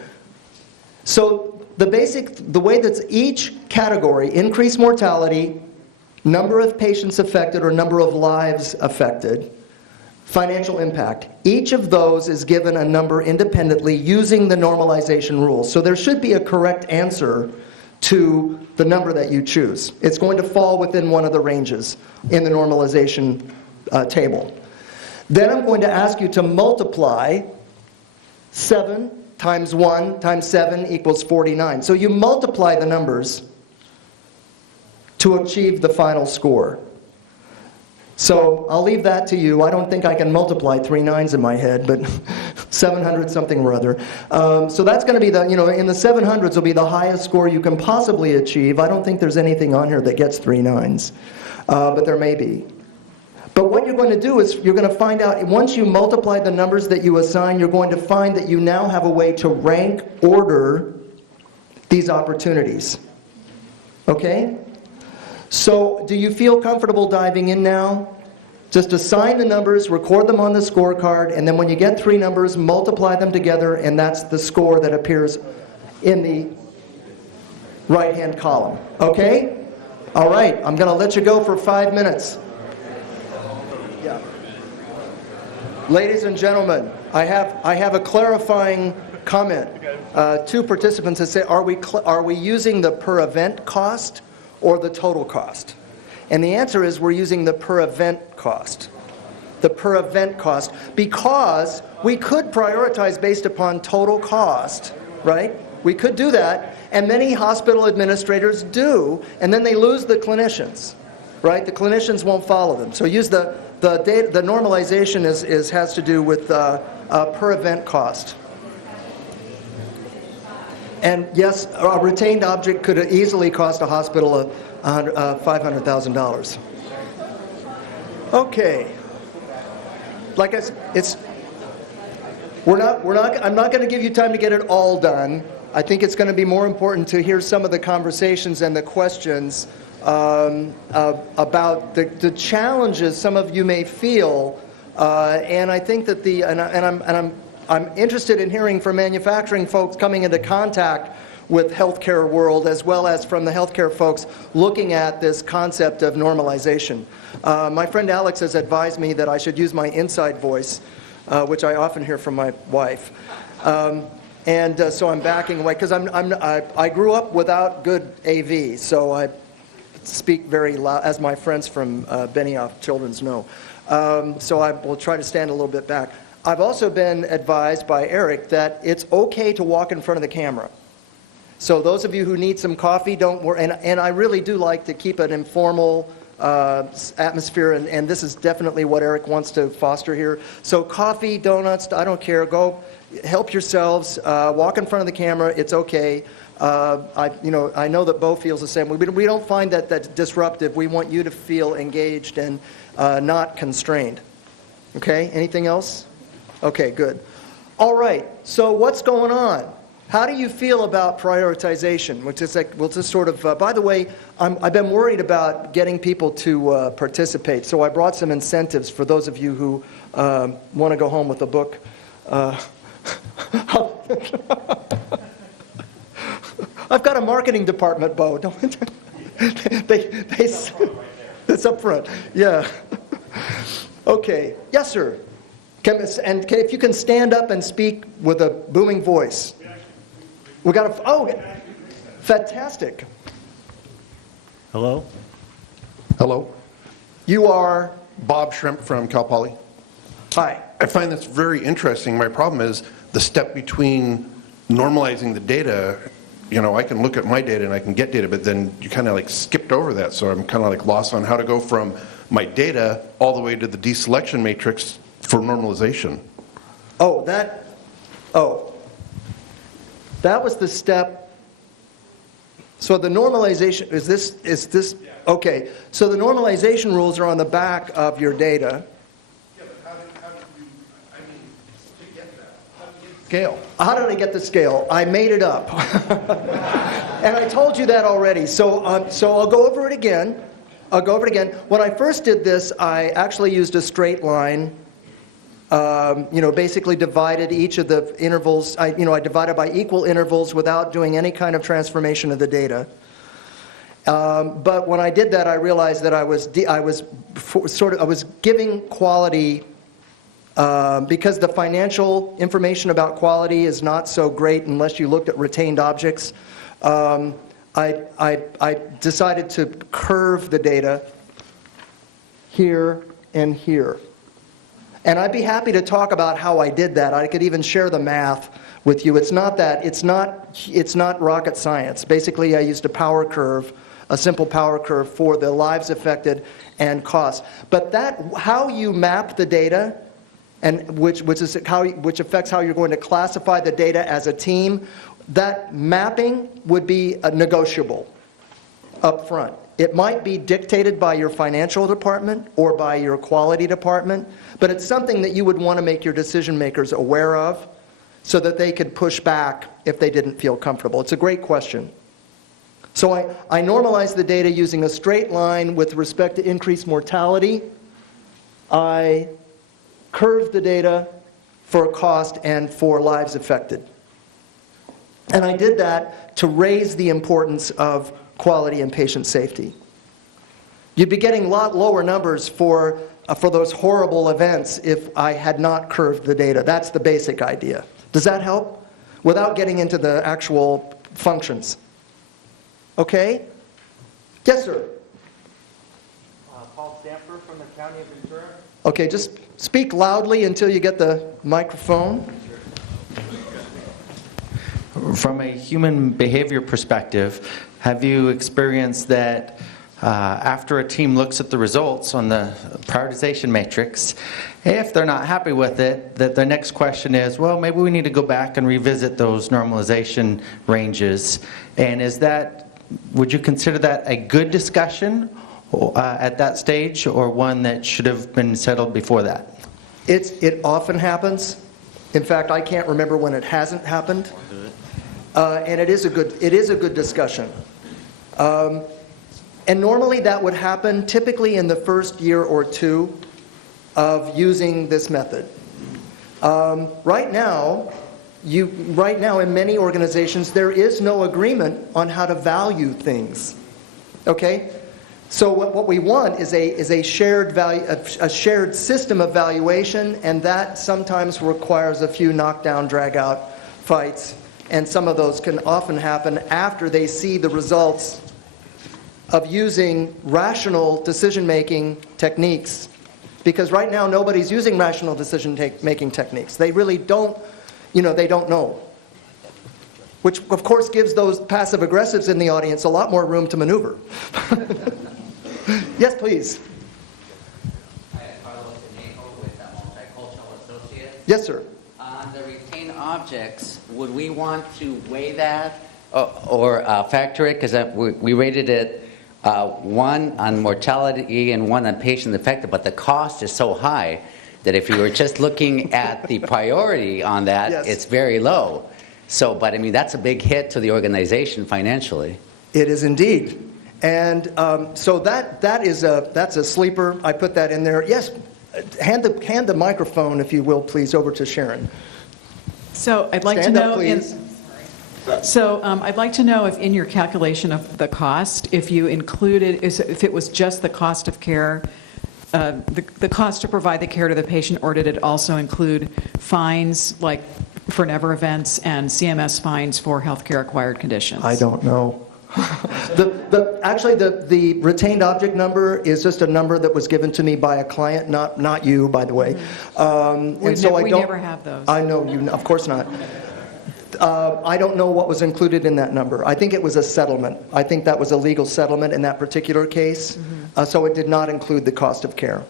So the way that each category, increased mortality, number of patients affected or number of lives affected, financial impact. Each of those is given a number independently using the normalization rules. So there should be a correct answer to the number that you choose. It's going to fall within one of the ranges in the normalization table. Then I'm going to ask you to multiply 7 times 1 times 7 equals 49. So you multiply the numbers to achieve the final score. So I'll leave that to you. I don't think I can multiply 3 9s in my head, but 700 something or other. So that's going to be the, in the 700s will be the highest score you can possibly achieve. I don't think there's anything on here that gets 3 9s, but there may be. But what you're going to do is you're going to find out, once you multiply the numbers that you assign, you're going to find that you now have a way to rank order these opportunities. Okay? So, do you feel comfortable diving in now? Just assign the numbers, record them on the scorecard, and then when you get 3 numbers, multiply them together, and that's the score that appears in the right-hand column. Okay? All right, I'm going to let you go for 5 minutes. Yeah. Ladies and gentlemen, I have a clarifying comment. 2 participants that say, are we using the per event cost or the total cost? And the answer is we're using the per event cost. The per event cost. Because we could prioritize based upon total cost, right? We could do that, and many hospital administrators do, and then they lose the clinicians, right? The clinicians won't follow them. So use the data, the normalization has to do with per event cost. And yes, a retained object could easily cost a hospital $500,000. Okay. Like I said, I'm not going to give you time to get it all done. I think it's going to be more important to hear some of the conversations and the questions about the challenges some of you may feel. And I think that I'm interested in hearing from manufacturing folks coming into contact with healthcare world, as well as from the healthcare folks looking at this concept of normalization. My friend Alex has advised me that I should use my inside voice, which I often hear from my wife. So I'm backing away, because I grew up without good AV, so I speak very loud, as my friends from Benioff Children's know. So I will try to stand a little bit back. I've also been advised by Eric that it's okay to walk in front of the camera. So those of you who need some coffee, don't worry. And I really do like to keep an informal atmosphere, and this is definitely what Eric wants to foster here. So coffee, donuts, I don't care. Go help yourselves. Walk in front of the camera. It's okay. I know that Bo feels the same. We don't find that disruptive. We want you to feel engaged and not constrained. Okay. Anything else? Okay, good. All right, so what's going on? How do you feel about prioritization? Which is like, we'll just sort of, by the way, I've been worried about getting people to participate, so I brought some incentives for those of you who want to go home with a book. I've got a marketing department, Bo. It's up front, yeah. Okay, yes, sir. If you can stand up and speak with a booming voice. We got fantastic. Hello? Hello. You are? Bob Shrimp from Cal Poly. Hi. I find this very interesting. My problem is the step between normalizing the data. I can look at my data and I can get data, but then you kind of like skipped over that. So I'm kind of like lost on how to go from my data all the way to the deselection matrix for normalization. That was the step. So the normalization, is this, okay. So the normalization rules are on the back of your data. Yeah, but how did you, to get that? How did you get scale? How did I get the scale? I made it up. And I told you that already. So I'll go over it again. When I first did this, I actually used a straight line. Basically divided each of the intervals. I divided by equal intervals without doing any kind of transformation of the data. But when I did that, I realized that I was giving quality because the financial information about quality is not so great unless you looked at retained objects. I decided to curve the data here and here. And I'd be happy to talk about how I did that. I could even share the math with you. It's not rocket science. Basically, I used a power curve, a simple power curve for the lives affected and costs. But how you map the data, and which affects how you're going to classify the data as a team, that mapping would be negotiable up front. It might be dictated by your financial department or by your quality department, but it's something that you would want to make your decision makers aware of so that they could push back if they didn't feel comfortable. It's a great question. So I normalize the data using a straight line with respect to increased mortality. I curve the data for cost and for lives affected. And I did that to raise the importance of quality and patient safety. You'd be getting a lot lower numbers for those horrible events if I had not curved the data. That's the basic idea. Does that help? Without getting into the actual functions. Okay? Yes, sir. Paul Stamper from the County of Ventura. Okay, just speak loudly until you get the microphone. From a human behavior perspective, have you experienced that after a team looks at the results on the prioritization matrix, if they're not happy with it, that the next question is, well, maybe we need to go back and revisit those normalization ranges. And would you consider that a good discussion at that stage, or one that should have been settled before that? It often happens. In fact, I can't remember when it hasn't happened. And it is a good discussion. And normally that would happen typically in the first year or two of using this method. Right now in many organizations, there is no agreement on how to value things. Okay? So what we want is a shared value, a shared system of valuation, and that sometimes requires a few knockdown, drag-out fights. And some of those can often happen after they see the results of using rational decision-making techniques. Because right now, nobody's using rational decision-making techniques. They really don't, they don't know. Which, of course, gives those passive-aggressives in the audience a lot more room to maneuver. Yes, please. Yes, sir. On the retained objects, would we want to weigh that or factor it? Because we rated it 1 on mortality and 1 on patient affected, but the cost is so high that if you were just looking at the priority on that, yes, it's very low. So, but I mean, that's a big hit to the organization financially. It is indeed. And so that's a sleeper. I put that in there. Yes, hand the microphone, if you will, please, over to Sharon. So I'd like Stand to up, know. please. I'd like to know if in your calculation of the cost, if you included, if it was just the cost of care, the cost to provide the care to the patient, or did it also include fines like for never events and CMS fines for healthcare acquired conditions? I don't know. Actually, the retained object number is just a number that was given to me by a client, not you, by the way. We never have those. I know you. Of course not. I don't know what was included in that number. I think it was a settlement. I think that was a legal settlement in that particular case. So it did not include the cost of care.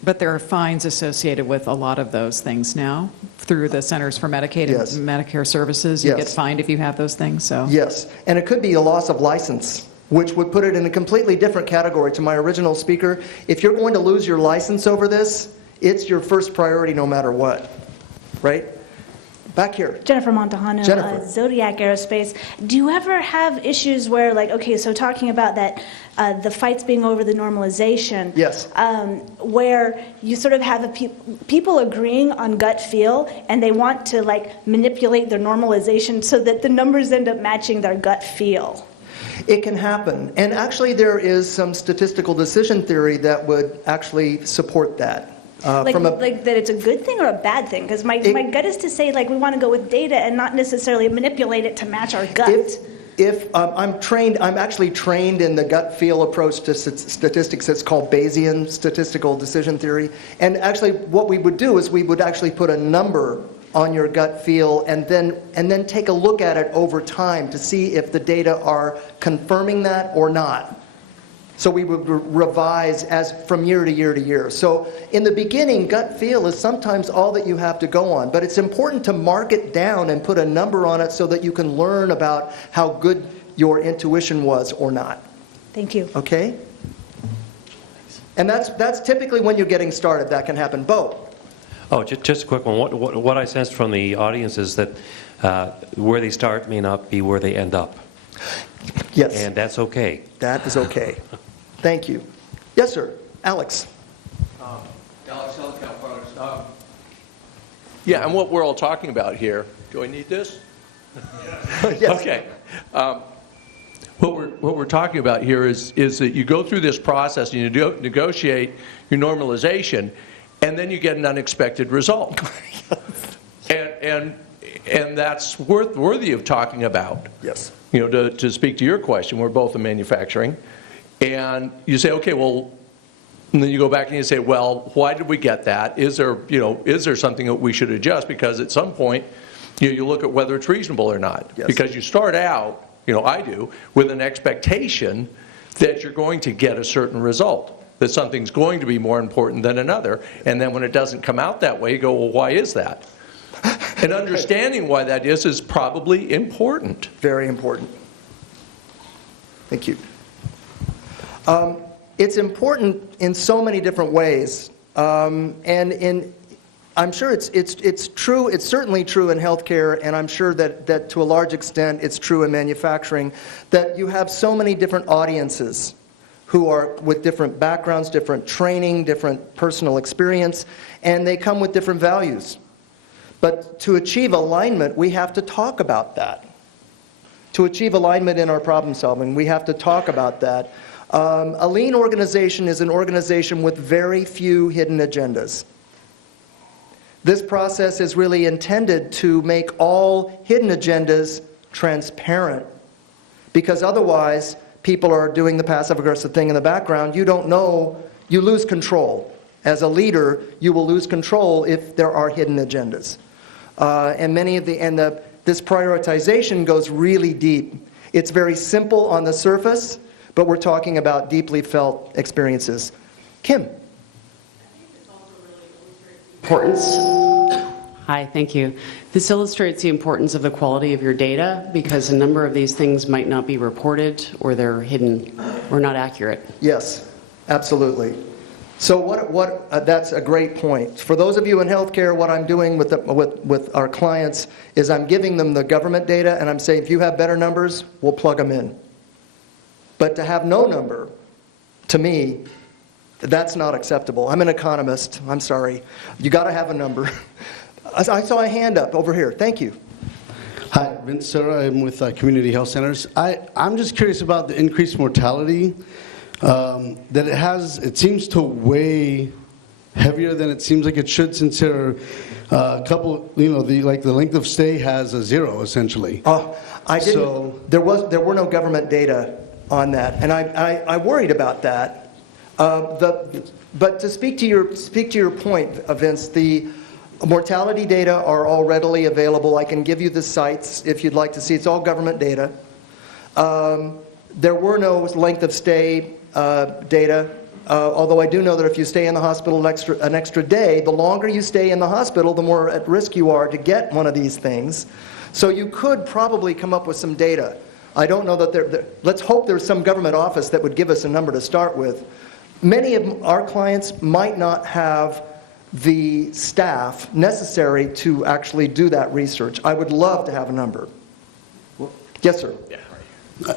But there are fines associated with a lot of those things now through the Centers for Medicaid Yes. and Medicare Services. You Yes. get fined if you have those things. So Yes, and it could be a loss of license, which would put it in a completely different category to my original speaker. If you're going to lose your license over this, it's your first priority no matter what, right? Back here. Jennifer Montejano, Jennifer. Zodiac Aerospace. Do you ever have issues where, like, okay, so talking about that, the fights being over the normalization, Yes. where you sort of have people agreeing on gut feel, and they want to, like, manipulate their normalization so that the numbers end up matching their gut feel? It can happen. And actually there is some statistical decision theory that would actually support that. Like that it's a good thing or a bad thing? Because my gut is to say, like, we want to go with data and not necessarily manipulate it to match our gut. I'm actually trained in the gut feel approach to statistics. It's called Bayesian statistical decision theory. And actually what we would do is we would actually put a number on your gut feel and then take a look at it over time to see if the data are confirming that or not. So we would revise as from year to year to year. So in the beginning, gut feel is sometimes all that you have to go on. But it's important to mark it down and put a number on it so that you can learn about how good your intuition was or not. Thank you. Okay? And that's typically when you're getting started. That can happen. Bo? Oh, just a quick one. What I sensed from the audience is that where they start may not be where they end up. Yes. And that's okay. That is okay. Thank you. Yes, sir. Alex. Alex Healthcare Products. Yeah, and what we're all talking about here. Do I need this? Yes. Okay. What we're talking about here is that you go through this process and you negotiate your normalization, and then you get an unexpected result. and that's worthy of talking about. Yes. You know, to speak to your question, we're both in manufacturing, and you say, okay, well, and then you go back and you say, well, why did we get that? Is there something that we should adjust? Because at some point, you look at whether it's reasonable or not. Yes. Because you start out, I do, with an expectation that you're going to get a certain result, that something's going to be more important than another, and then when it doesn't come out that way, you go, well, why is that? And understanding why that is probably important. Very important. Thank you. It's important in so many different ways, and I'm sure it's true. It's certainly true in healthcare, and I'm sure that to a large extent it's true in manufacturing. That you have so many different audiences who are with different backgrounds, different training, different personal experience, and they come with different values. But to achieve alignment, we have to talk about that. To achieve alignment in our problem solving, we have to talk about that. A lean organization is an organization with very few hidden agendas. This process is really intended to make all hidden agendas transparent, because otherwise people are doing the passive-aggressive thing in the background. You don't know, you lose control. As a leader, you will lose control if there are hidden agendas. This prioritization goes really deep. It's very simple on the surface, but we're talking about deeply felt experiences. Kim. Importance. Hi, thank you. This illustrates the importance of the quality of your data, because a number of these things might not be reported, or they're hidden or not accurate. Yes, absolutely. So that's a great point. For those of you in healthcare, what I'm doing with our clients is I'm giving them the government data, and I'm saying, if you have better numbers, we'll plug them in. But to have no number, to me, that's not acceptable. I'm an economist. I'm sorry. You got to have a number. I saw a hand up over here. Thank you. Hi, Vince Sura. I'm with Community Health Centers. I'm just curious about the increased mortality that it has. It seems to weigh heavier than it seems like it should, since there are a couple, the length of stay has a 0 essentially. There were no government data on that, and I worried about that. But to speak to your point, Vince, the mortality data are all readily available. I can give you the sites if you'd like to see. It's all government data. There were no length of stay data, although I do know that if you stay in the hospital an extra day, the longer you stay in the hospital, the more at risk you are to get one of these things. So you could probably come up with some data. I don't know that let's hope there's some government office that would give us a number to start with. Many of our clients might not have the staff necessary to actually do that research. I would love to have a number. Yes, sir. Yeah.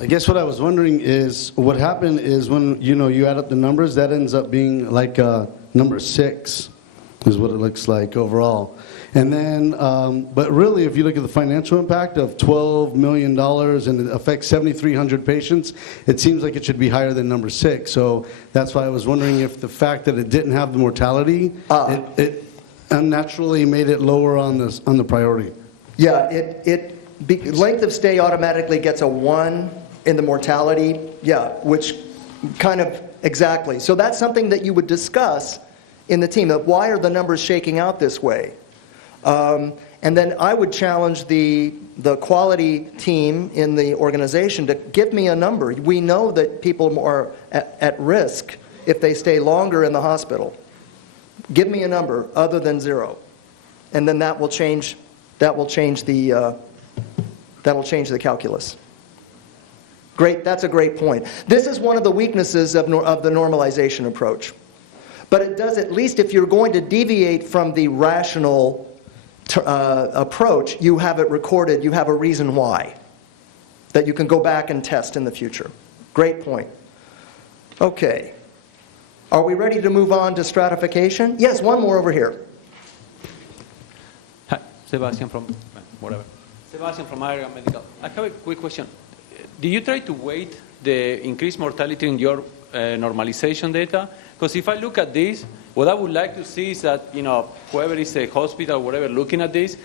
I guess what I was wondering is, what happened is when you add up the numbers, that ends up being like number 6 is what it looks like overall. And then, but really, if you look at the financial impact of $12 million and it affects 7,300 patients, it seems like it should be higher than number 6. So that's why I was wondering if the fact that it didn't have the mortality, it unnaturally made it lower on the priority. Yeah, length of stay automatically gets a 1 in the mortality. Yeah, which kind of, exactly. So that's something that you would discuss in the team. Of why are the numbers shaking out this way? And then I would challenge the quality team in the organization to give me a number. We know that people are at risk if they stay longer in the hospital. Give me a number other than 0, and then that will change the calculus. Great, that's a great point. This is one of the weaknesses of the normalization approach. But it does, at least if you're going to deviate from the rational approach, you have it recorded, you have a reason why, that you can go back and test in the future. Great point. Okay. Are we ready to move on to stratification? Yes, one more over here. Hi, Sebastian from Area Medical. I have a quick question. Do you try to weight the increased mortality in your normalization data? Because if I look at this, what I would like to see is that, whoever is a hospital or whatever looking at this,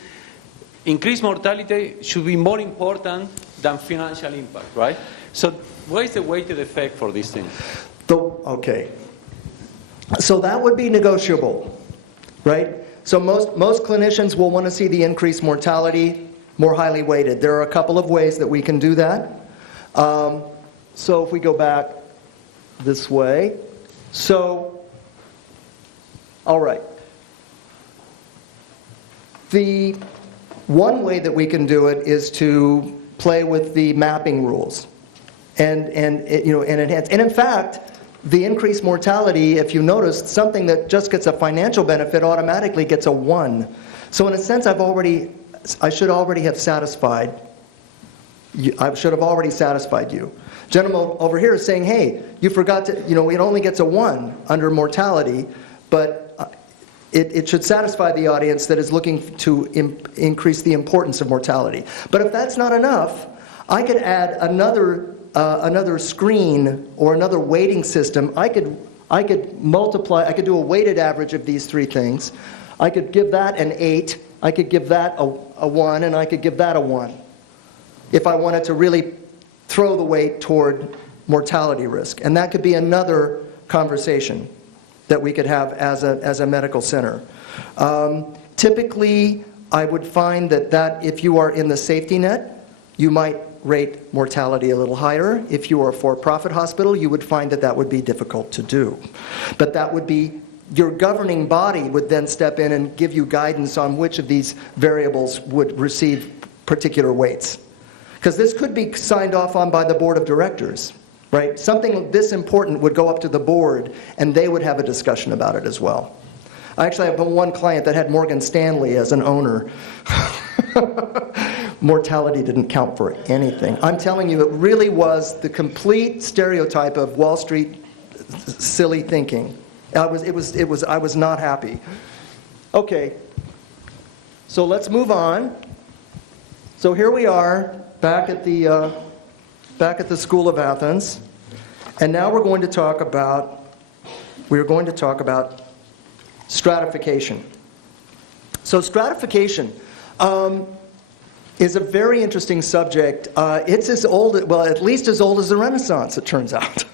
increased mortality should be more important than financial impact, right? So what is the weighted effect for these things? Okay. So that would be negotiable, right? So most clinicians will want to see the increased mortality more highly weighted. There are a couple of ways that we can do that. So if we go back this way. So, all right. The one way that we can do it is to play with the mapping rules and enhance. And in fact, the increased mortality, if you notice, something that just gets a financial benefit automatically gets a 1. So in a sense, I should already have satisfied you. I should have already satisfied you. Gentleman over here is saying, hey, you forgot to, it only gets a 1 under mortality, but it should satisfy the audience that is looking to increase the importance of mortality. But if that's not enough, I could add another screen or another weighting system. I could multiply, I could do a weighted average of these 3 things. I could give that an 8, I could give that a 1, and I could give that a 1. If I wanted to really throw the weight toward mortality risk. And that could be another conversation that we could have as a medical center. Typically, I would find that if you are in the safety net, you might rate mortality a little higher. If you are a for-profit hospital, you would find that would be difficult to do. But that would be, your governing body would then step in and give you guidance on which of these variables would receive particular weights. Because this could be signed off on by the board of directors, right? Something this important would go up to the board, and they would have a discussion about it as well. I actually have one client that had Morgan Stanley as an owner. Mortality didn't count for anything. I'm telling you, it really was the complete stereotype of Wall Street silly thinking. I was not happy. Okay, so let's move on. So here we are, back at the School of Athens, and now we're going to talk about stratification. So stratification is a very interesting subject. It's as old, well, at least as old as the Renaissance, it turns out.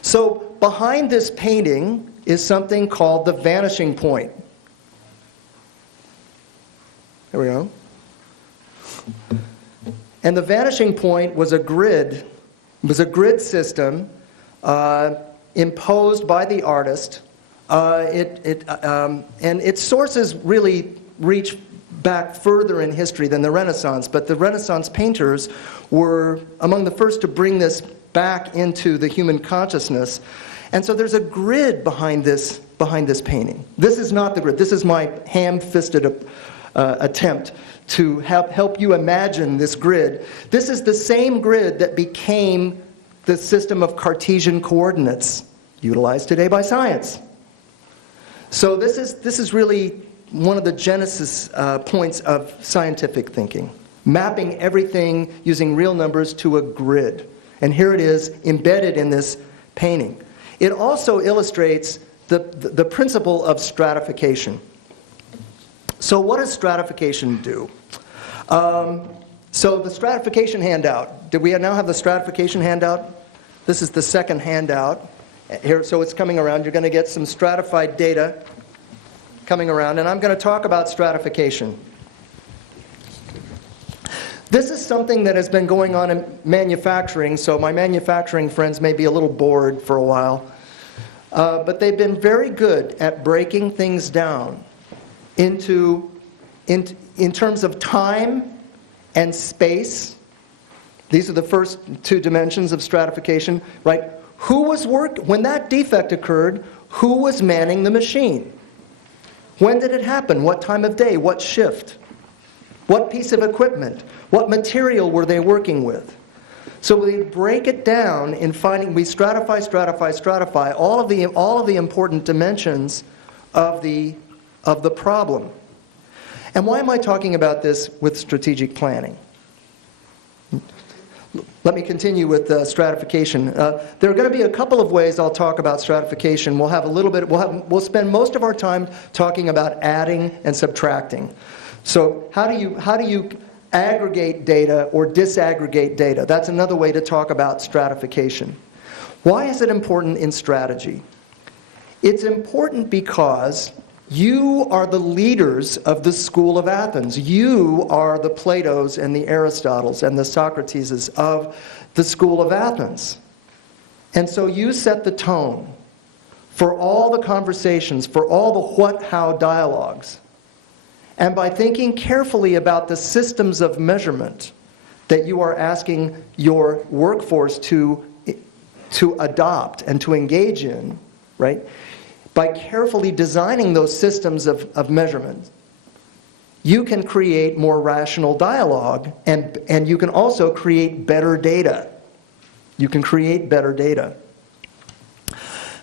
So behind this painting is something called the vanishing point. There we go. And the vanishing point was a grid. It was a grid system imposed by the artist. And its sources really reach back further in history than the Renaissance, but the Renaissance painters were among the first to bring this back into the human consciousness. And so there's a grid behind this painting. This is not the grid. This is my ham-fisted attempt to help you imagine this grid. This is the same grid that became the system of Cartesian coordinates utilized today by science. So this is really one of the genesis points of scientific thinking, mapping everything using real numbers to a grid. And here it is embedded in this painting. It also illustrates the principle of stratification. So what does stratification do? So the stratification handout. Do we now have the stratification handout? This is the second handout. Here, so it's coming around. You're going to get some stratified data coming around, and I'm going to talk about stratification. This is something that has been going on in manufacturing, so my manufacturing friends may be a little bored for a while. But they've been very good at breaking things down in terms of time and space. These are the first two dimensions of stratification, right? When that defect occurred, who was manning the machine? When did it happen? What time of day? What shift? What piece of equipment? What material were they working with? So we break it down in finding, we stratify all of the important dimensions of the problem. And why am I talking about this with strategic planning? Let me continue with stratification. There are going to be a couple of ways I'll talk about stratification. We'll have a little bit. We'll spend most of our time talking about adding and subtracting. So how do you aggregate data or disaggregate data? That's another way to talk about stratification. Why is it important in strategy? It's important because you are the leaders of the school of Athens. You are the Platos and the Aristotles and the Socrateses of the school of Athens. And so you set the tone for all the conversations, for all the what, how dialogues. And by thinking carefully about the systems of measurement that you are asking your workforce to adopt and to engage in, right? By carefully designing those systems of measurement, you can create more rational dialogue, and you can also create better data. You can create better data.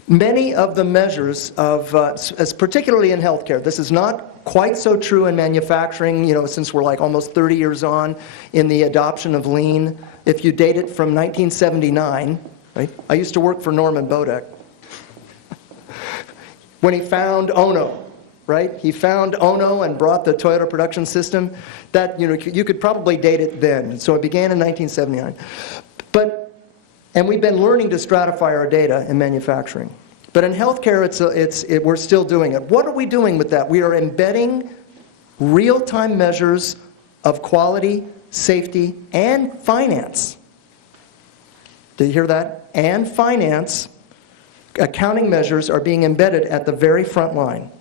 Many of the measures of, as particularly in healthcare, this is not quite so true in manufacturing, since we're like almost 30 years on in the adoption of lean. If you date it from 1979, right? I used to work for Norman Bodek. When he found Ono, right? He found Ono and brought the Toyota production system. That, you could probably date it then. So it began in 1979. And we've been learning to stratify our data in manufacturing. But in healthcare, we're still doing it. What are we doing with that? We are embedding real-time measures of quality, safety, and finance. Did you hear that? And finance. Accounting measures are being embedded at the very front line.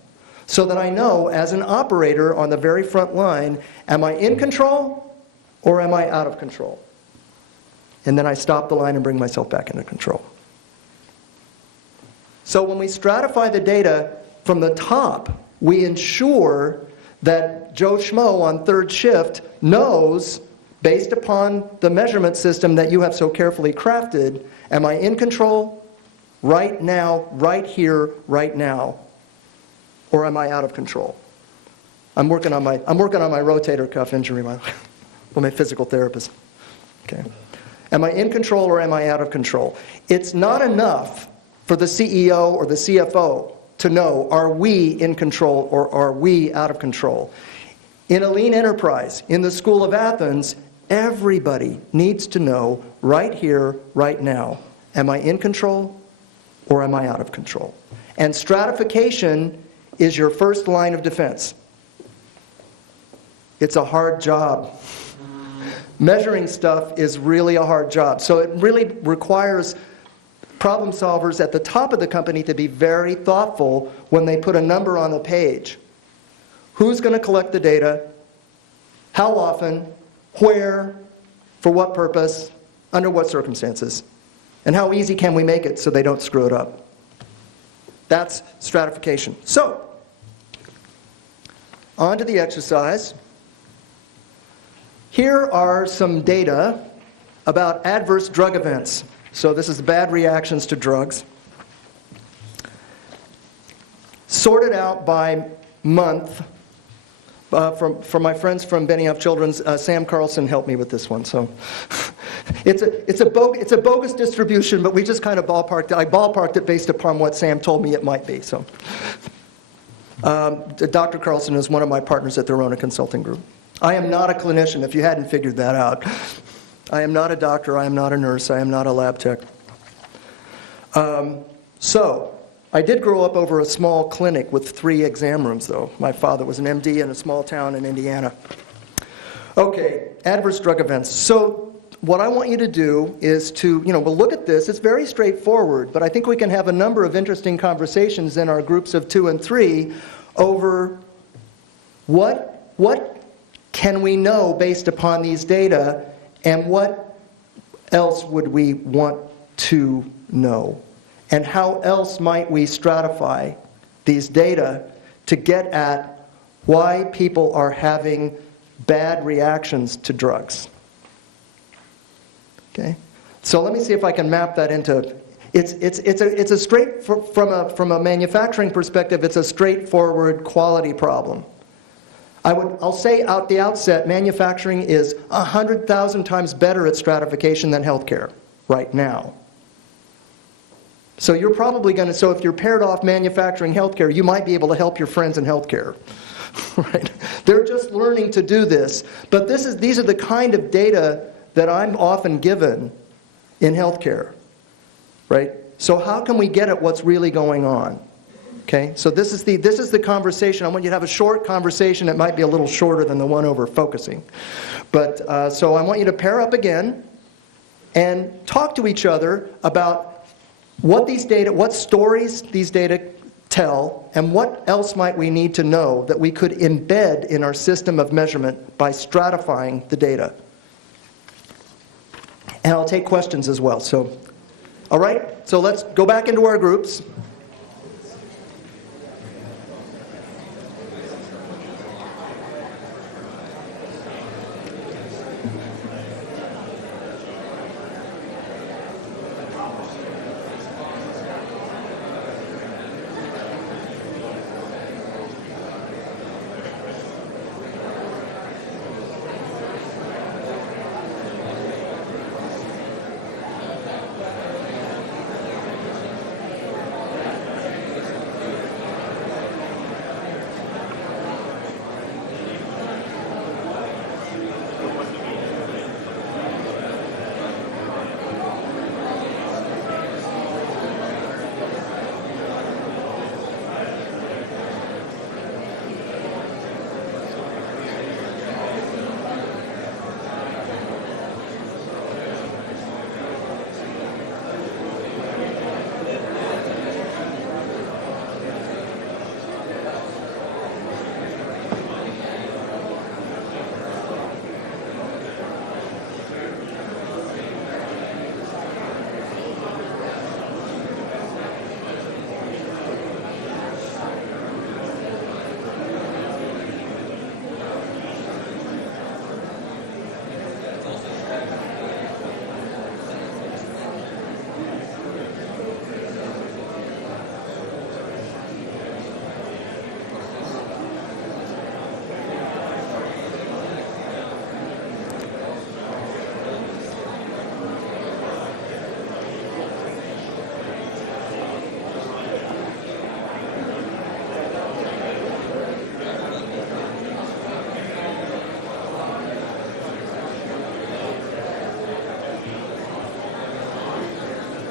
So that I know, as an operator on the very front line, am I in control or am I out of control? And then I stop the line and bring myself back into control. So when we stratify the data from the top, we ensure that Joe Schmo on third shift knows, based upon the measurement system that you have so carefully crafted, am I in control right now, right here, right now, or am I out of control? I'm working on my rotator cuff injury, my physical therapist. Okay. Am I in control or am I out of control? It's not enough for the CEO or the CFO to know, are we in control or are we out of control? In a lean enterprise, in the School of Athens, everybody needs to know right here, right now, am I in control or am I out of control? And stratification is your first line of defense. It's a hard job. Measuring stuff is really a hard job. So it really requires problem solvers at the top of the company to be very thoughtful when they put a number on the page. Who's going to collect the data? How often? Where? For what purpose? Under what circumstances? And how easy can we make it so they don't screw it up? That's stratification. So, on to the exercise. Here are some data about adverse drug events. So this is bad reactions to drugs. Sorted out by month from my friends from Benioff Children's. Sam Carlson helped me with this one. So it's a bogus distribution, but we just kind of ballparked it. I ballparked it based upon what Sam told me it might be. So Dr. Carlson is one of my partners at the Rona Consulting Group. I am not a clinician, if you hadn't figured that out. I am not a doctor, I am not a nurse, I am not a lab tech. So, I did grow up over a small clinic with 3 exam rooms, though. My father was an MD in a small town in Indiana. Okay, adverse drug events. So, what I want you to do is to, we'll look at this. It's very straightforward, but I think we can have a number of interesting conversations in our groups of 2 and 3 over what can we know based upon these data, and what else would we want to know? And how else might we stratify these data to get at why people are having bad reactions to drugs? Okay, so let me see if I can map that into. It's a straight from a manufacturing perspective. It's a straightforward quality problem. I'll say at the outset, manufacturing is 100,000 times better at stratification than healthcare right now. So you're probably going to. So if you're paired off manufacturing healthcare, you might be able to help your friends in healthcare. Right? They're just learning to do this. But these are the kind of data that I'm often given in healthcare, right? So how can we get at what's really going on? Okay, so this is the conversation. I want you to have a short conversation. It might be a little shorter than the one over focusing. But so I want you to pair up again and talk to each other about what stories these data tell, and what else might we need to know that we could embed in our system of measurement by stratifying the data. And I'll take questions as well. So, all right, so let's go back into our groups.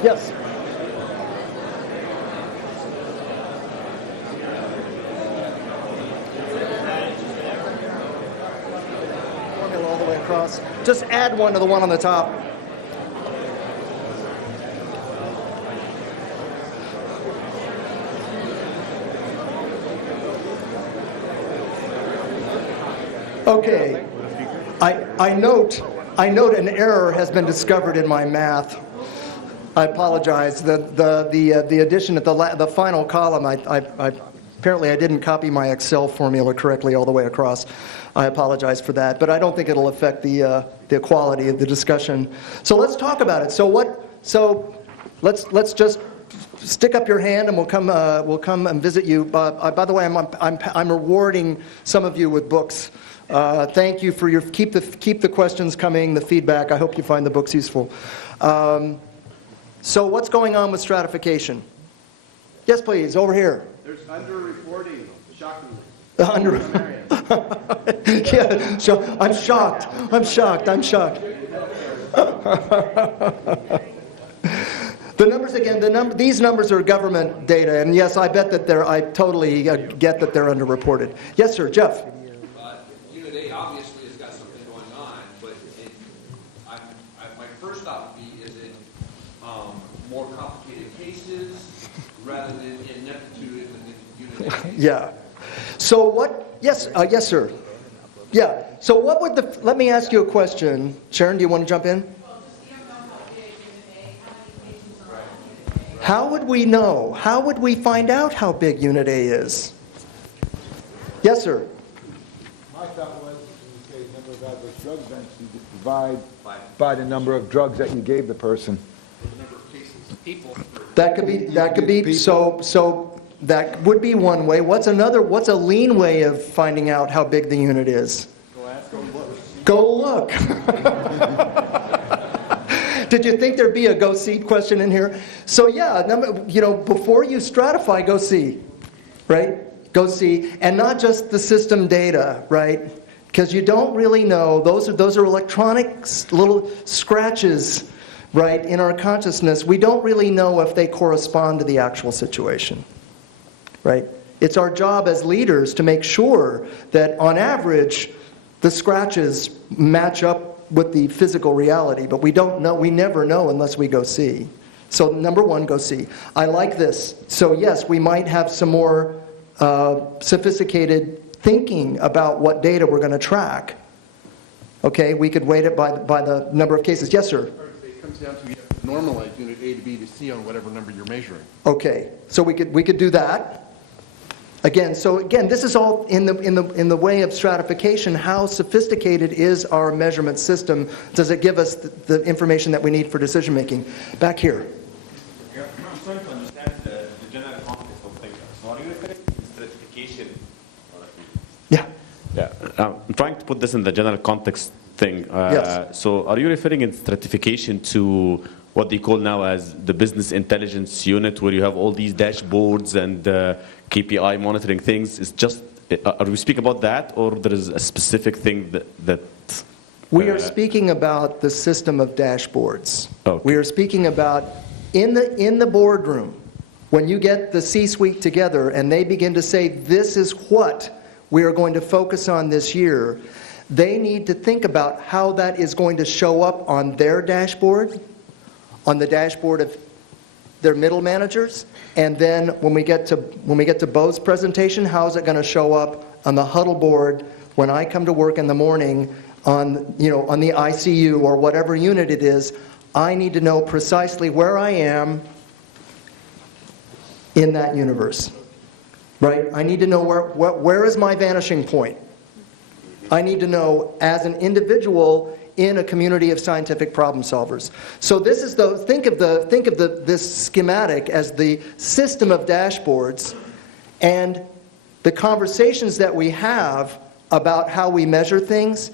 Yes. Formula all the way across. Just add one to the one on the top. Okay. I note an error has been discovered in my math. I apologize. The addition at the final column, apparently I didn't copy my Excel formula correctly all the way across. I apologize for that, but I don't think it'll affect the quality of the discussion. So let's talk about it. So let's just stick up your hand, and we'll come and visit you. By the way, I'm rewarding some of you with books. Thank you for keep the questions coming, the feedback. I hope you find the books useful. So what's going on with stratification? Yes, please, over here. There's underreporting, shockingly. Yeah, so I'm shocked. I'm shocked. I'm shocked. The numbers again. These numbers are government data, and yes, I bet that I totally get that they're underreported. Yes, sir, Jeff. Unit A obviously has got something going on, but my first thought would be: is it more complicated cases rather than ineptitude in Unit A? Yeah. So what? Yes. Yes, sir. Yeah. So what would the? Let me ask you a question, Sharon. Do you want to jump in? How would we know? How would we find out how big Unit A is? Yes, sir. My thought was, in the number of adverse drug events, you could divide by the number of drugs that you gave the person. That could be. So that would be one way. What's a lean way of finding out how big the unit is? Go look. Did you think there'd be a go see question in here? So yeah, before you stratify, go see, right? Go see, and not just the system data, right? Because you don't really know. Those are electronic little scratches, right, in our consciousness. We don't really know if they correspond to the actual situation, right? It's our job as leaders to make sure that, on average, the scratches match up with the physical reality, but we don't know. We never know unless we go see. So number one, go see. I like this. So yes, we might have some more sophisticated thinking about what data we're going to track. Okay, we could weight it by the number of cases. Yes, sir. It comes down to you have to normalize unit A to B to C on whatever number you're measuring. Okay, so we could do that. Again, this is all in the way of stratification. How sophisticated is our measurement system? Does it give us the information that we need for decision making? Back here. I'm trying to understand the general context of things. So are you referring to stratification? Yeah. Yeah. I'm trying to put this in the general context thing. Yes. So are you referring in stratification to what they call now as the business intelligence unit, where you have all these dashboards and KPI monitoring things? Is just, are we speaking about that, or there is a specific thing that we are speaking about the system of dashboards. Okay. We are speaking about in the boardroom, when you get the C-suite together and they begin to say, this is what we are going to focus on this year, they need to think about how that is going to show up on their dashboard, on the dashboard of their middle managers, and then when we get to Bo's presentation, how is it going to show up on the huddle board when I come to work in the morning on the ICU or whatever unit it is? I need to know precisely where I am in that universe, right? I need to know where is my vanishing point. I need to know as an individual in a community of scientific problem solvers. So this is think of this schematic as the system of dashboards, and the conversations that we have about how we measure things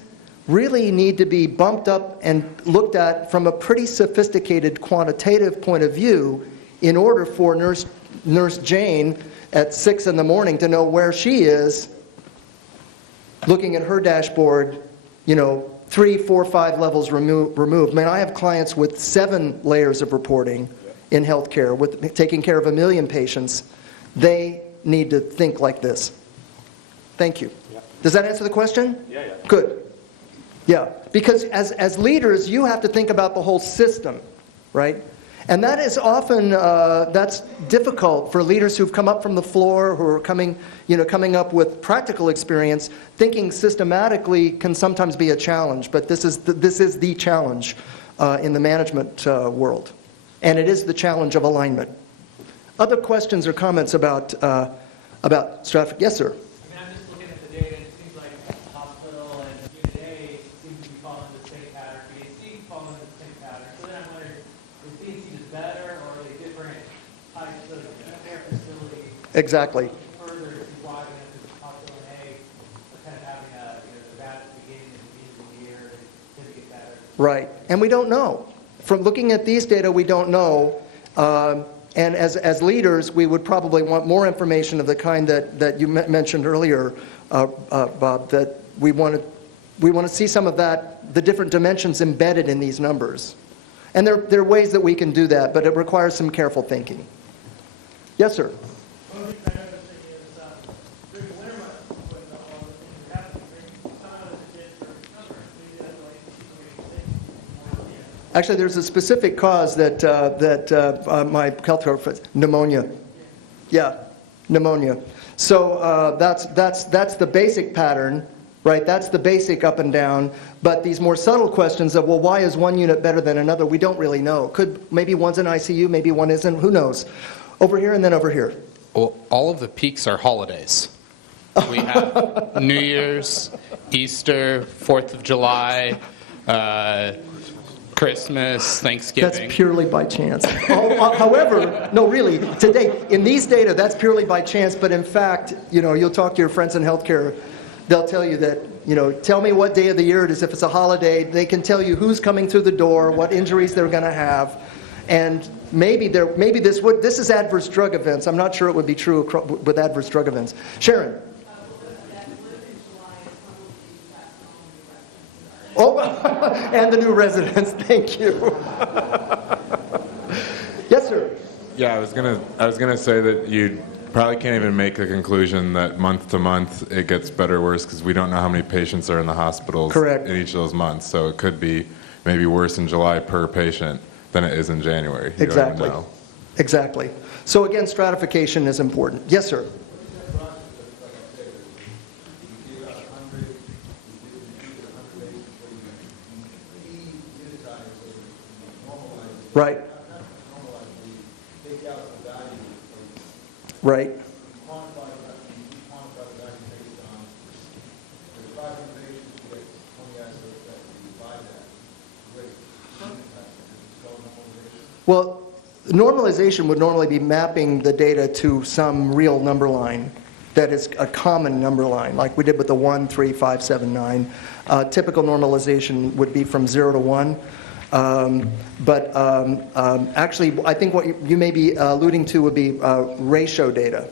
really need to be bumped up and looked at from a pretty sophisticated quantitative point of view in order for Nurse Jane at 6 in the morning to know where she is, looking at her dashboard, 3, 4, 5 levels removed. I mean, I have clients with 7 layers of reporting in healthcare, with taking care of 1 million patients. They need to think like this. Thank you. Yeah. Does that answer the question? Yeah. Good. Yeah, because as leaders, you have to think about the whole system, right? And that is often, that's difficult for leaders who've come up from the floor, who are coming up with practical experience. Thinking systematically can sometimes be a challenge, but this is the challenge in the management world. And it is the challenge of alignment. Other questions or comments about stratification? Yes, sir. I'm just looking at the data, and it seems like hospital and Unit A seem to be following the same pattern, BAC following the same pattern. So then I'm wondering, is BAC just better, or are they different types of care facilities? Exactly. Further to why hospital and A are kind of having the bad beginning and the end of the year, and tend to get better. Right, and we don't know. From looking at these data, we don't know. And as leaders, we would probably want more information of the kind that you mentioned earlier Bob, that we want to see some of that, the different dimensions embedded in these numbers. And there are ways that we can do that, but it requires some careful thinking. Yes, sir. Actually, there's a specific cause that my health care, pneumonia. Yeah, pneumonia. So that's the basic pattern, right? That's the basic up and down. But these more subtle questions of, well, why is one unit better than another? We don't really know. Maybe one's in ICU, maybe one isn't. Who knows? Over here and then over here. Well, all of the peaks are holidays. We have New Year's, Easter, 4th of July, Christmas, Thanksgiving. That's purely by chance. However, no, really, today, in these data, that's purely by chance. But in fact, you'll talk to your friends in healthcare. They'll tell you that, tell me what day of the year it is. If it's a holiday, they can tell you who's coming through the door, what injuries they're going to have. And maybe this is adverse drug events. I'm not sure it would be true with adverse drug events. Sharon. Oh, and the new residents. Thank you. Yes, sir. Yeah, I was gonna say that you probably can't even make a conclusion that month to month it gets better or worse because we don't know how many patients are in the hospitals in each of those months. So it could be maybe worse in July per patient than it is in January. You Exactly. don't even know. Exactly. So again, stratification is important. Yes, sir. Right. Right. Well, normalization would normally be mapping the data to some real number line that is a common number line, like we did with the 1, 3, 5, 7, 9. Typical normalization would be from 0 to 1. Actually, I think what you may be alluding to would be ratio data.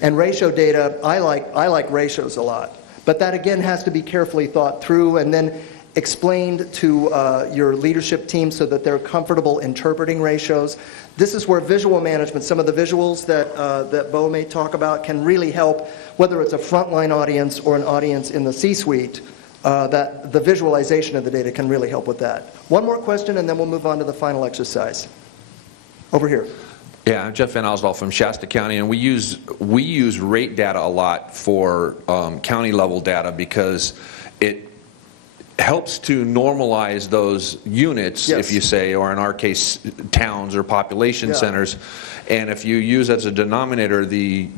And ratio data, I like ratios a lot. But that, again, has to be carefully thought through and then explained to your leadership team so that they're comfortable interpreting ratios. This is where visual management, some of the visuals that Bo may talk about, can really help, whether it's a frontline audience or an audience in the C-suite. That the visualization of the data can really help with that. One more question, and then we'll move on to the final exercise. Over here. Yeah, I'm Jeff Van Oswald from Shasta County, and we use rate data a lot for county level data because it helps to normalize those units, if you say, or in our case, towns or population centers. And if you use as a denominator the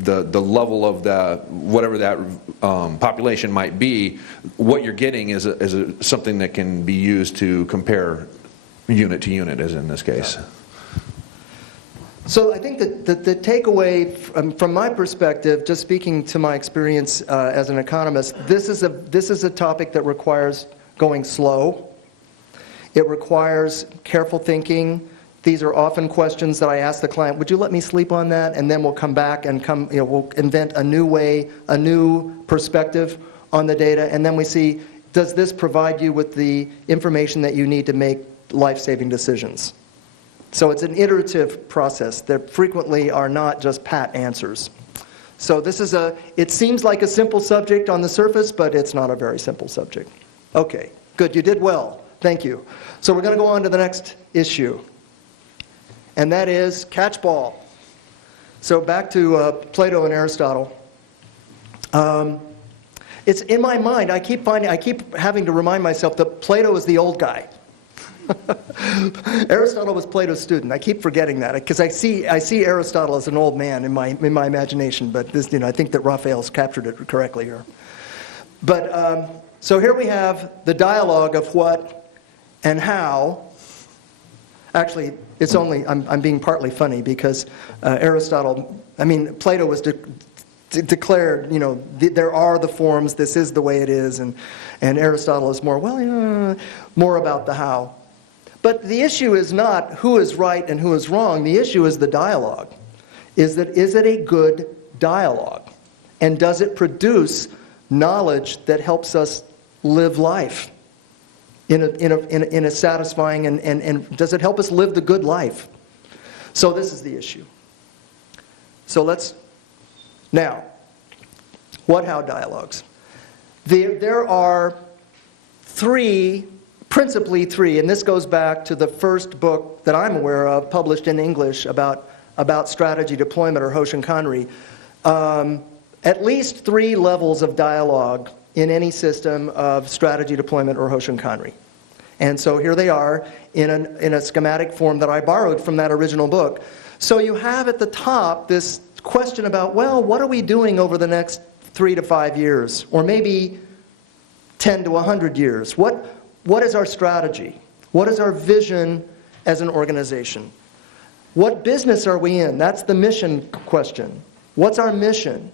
level of the whatever that population might be, what you're getting is something that can be used to compare unit to unit, as in this case. So I think that the takeaway from my perspective, just speaking to my experience as an economist, this is a topic that requires going slow. It requires careful thinking. These are often questions that I ask the client, would you let me sleep on that? And then we'll come back and we'll invent a new way, a new perspective on the data. And then we see, does this provide you with the information that you need to make life-saving decisions? So it's an iterative process. There frequently are not just pat answers. So it seems like a simple subject on the surface, but it's not a very simple subject. Okay, good, you did well. Thank you. So we're going to go on to the next issue. And that is catchball. So back to Plato and Aristotle. It's in my mind, I keep having to remind myself that Plato is the old guy. Aristotle was Plato's student. I keep forgetting that because I see Aristotle as an old man in my imagination, but this, I think that Raphael's captured it correctly here. But so here we have the dialogue of what and how. Actually, it's only, I'm being partly funny because Plato was declared, there are the forms, this is the way it is, and Aristotle is more, more about the how. But the issue is not who is right and who is wrong. The issue is the dialogue. Is it a good dialogue? And does it produce knowledge that helps us live life in a satisfying and does it help us live the good life? So this is the issue. So now, what-how dialogues. There are principally three, and this goes back to the first book that I'm aware of, published in English about strategy deployment, or Hoshin Kanri. At least 3 levels of dialogue in any system of strategy deployment or Hoshin Kanri. And so here they are in a schematic form that I borrowed from that original book. So you have at the top this question about, well, what are we doing over the next 3 to 5 years, or maybe 10 to 100 years? What is our strategy? What is our vision as an organization? What business are we in? That's the mission question. What's our mission?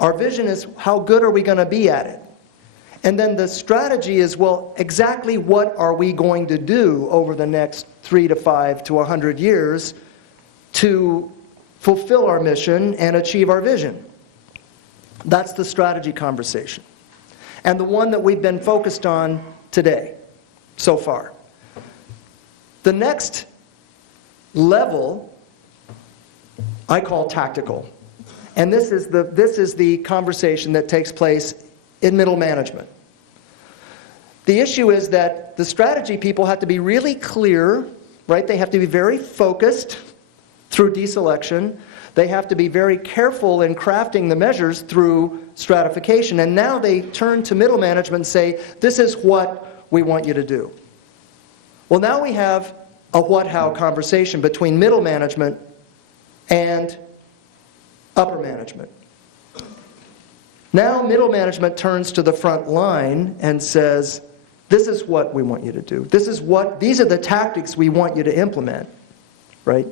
Our vision is, how good are we going to be at it? And then the strategy is, well, exactly what are we going to do over the next 3 to 5 to 100 years to fulfill our mission and achieve our vision? That's the strategy conversation. And the one that we've been focused on today, so far. The next level I call tactical. And this is the conversation that takes place in middle management. The issue is that the strategy people have to be really clear, right? They have to be very focused through deselection. They have to be very careful in crafting the measures through stratification. And now they turn to middle management and say, this is what we want you to do. Well, now we have a what-how conversation between middle management and upper management. Now middle management turns to the front line and says, this is what we want you to do. These are the tactics we want you to implement, right?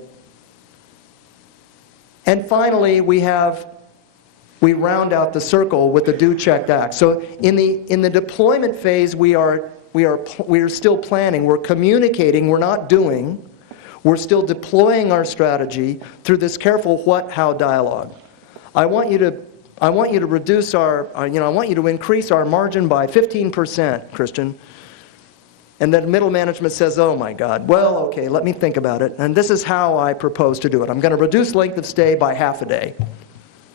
And finally, we round out the circle with the do, checked, act. So in the deployment phase, we are still planning. We're communicating. We're not doing. We're still deploying our strategy through this careful what, how dialogue. I want you to reduce I want you to increase our margin by 15%, Christian. And then middle management says, oh my God, well, okay, let me think about it. And this is how I propose to do it. I'm going to reduce length of stay by half a day.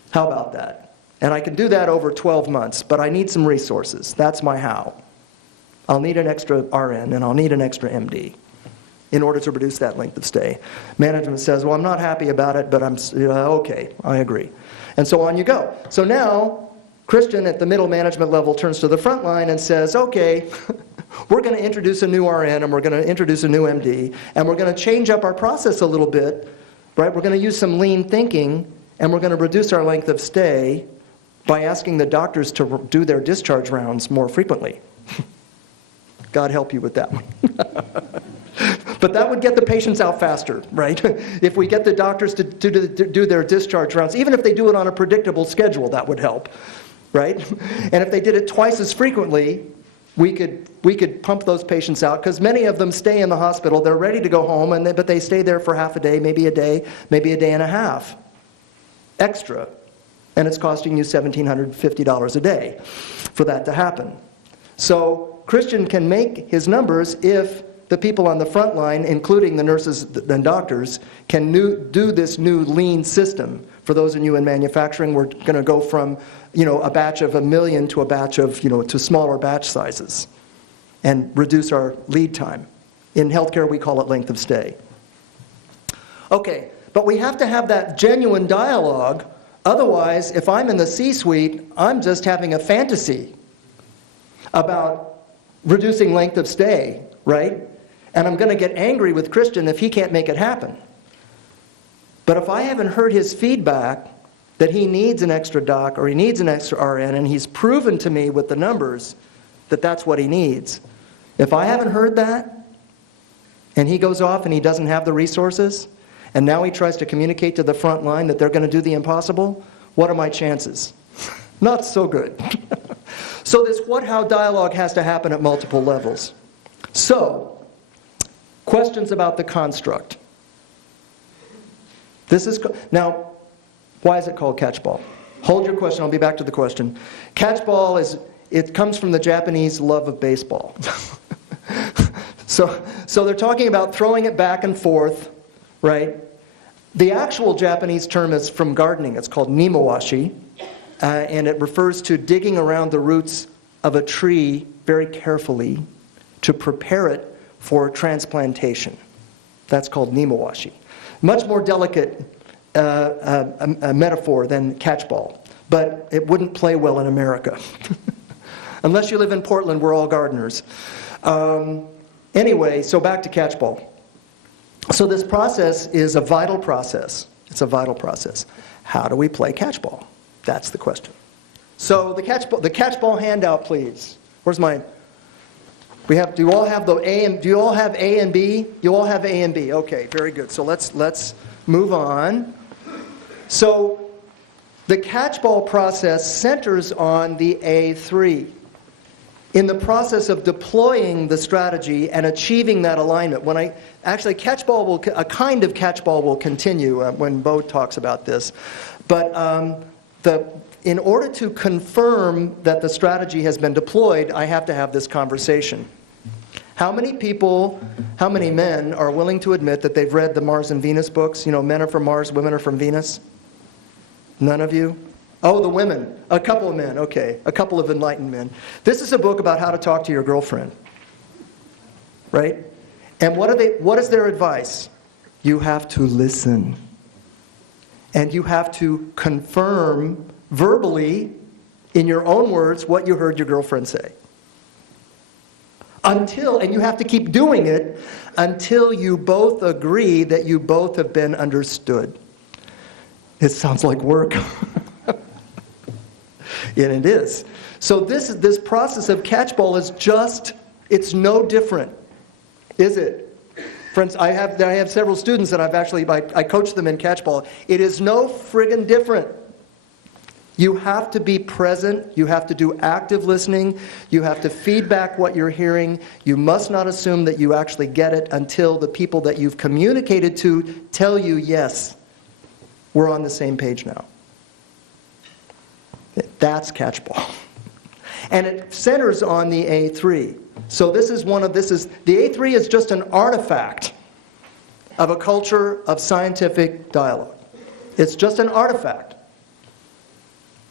How about that? And I can do that over 12 months, but I need some resources. That's my how. I'll need an extra RN and I'll need an extra MD in order to reduce that length of stay. Management says, well, I'm not happy about it, but okay, I agree. And so on you go. So now, Christian at the middle management level turns to the front line and says, okay, we're going to introduce a new RN and we're going to introduce a new MD and we're going to change up our process a little bit, right? We're going to use some lean thinking and we're going to reduce our length of stay by asking the doctors to do their discharge rounds more frequently. God help you with that one. But that would get the patients out faster, right? If we get the doctors to do their discharge rounds, even if they do it on a predictable schedule, that would help, right? And if they did it twice as frequently, we could pump those patients out, because many of them stay in the hospital. They're ready to go home, but they stay there for half a day, maybe a day and a half extra. And it's costing you $1,750 a day for that to happen. So Christian can make his numbers if the people on the front line, including the nurses and doctors, can do this new lean system. For those of you in manufacturing, we're going to go from a batch of 1 million to a batch of to smaller batch sizes, and reduce our lead time. In healthcare, we call it length of stay. Okay, but we have to have that genuine dialogue. Otherwise, if I'm in the C-suite, I'm just having a fantasy about reducing length of stay, right? And I'm going to get angry with Christian if he can't make it happen. But if I haven't heard his feedback that he needs an extra doc or he needs an extra RN, and he's proven to me with the numbers that that's what he needs, if I haven't heard that, and he goes off and he doesn't have the resources, and now he tries to communicate to the front line that they're going to do the impossible, what are my chances? Not so good. So this what-how dialogue has to happen at multiple levels. So, questions about the construct. Now, why is it called catchball? Hold your question. I'll be back to the question. Catchball it comes from the Japanese love of baseball. So they're talking about throwing it back and forth, right? The actual Japanese term is from gardening. It's called nimowashi, and it refers to digging around the roots of a tree very carefully to prepare it for transplantation. That's called nimowashi. Much more delicate a metaphor than catchball, but it wouldn't play well in America. Unless you live in Portland, we're all gardeners. Anyway, so back to catchball. So this process is a vital process. It's a vital process. How do we play catchball? That's the question. So the catchball handout, please. Where's mine? Do you all have do you all have A and B? You all have A and B. Okay, very good. So let's move on. So the catchball process centers on the A3. In the process of deploying the strategy and achieving that alignment, a kind of catchball will continue when Bo talks about this, but in order to confirm that the strategy has been deployed, I have to have this conversation. How many men are willing to admit that they've read the Mars and Venus books? You know, men are from Mars, women are from Venus? None of you? Oh, the women. A couple of men, okay. A couple of enlightened men. This is a book about how to talk to your girlfriend. Right? And what is their advice? You have to listen. And you have to confirm verbally, in your own words, what you heard your girlfriend say. And you have to keep doing it until you both agree that you both have been understood. It sounds like work. And it is. So this process of catchball is it's no different, is it? Friends, I have several students that I coach them in catchball. It is no friggin' different. You have to be present. You have to do active listening. You have to feedback what you're hearing. You must not assume that you actually get it until the people that you've communicated to tell you, yes, we're on the same page now. That's catchball. And it centers on the A3. So the A3 is just an artifact of a culture of scientific dialogue. It's just an artifact.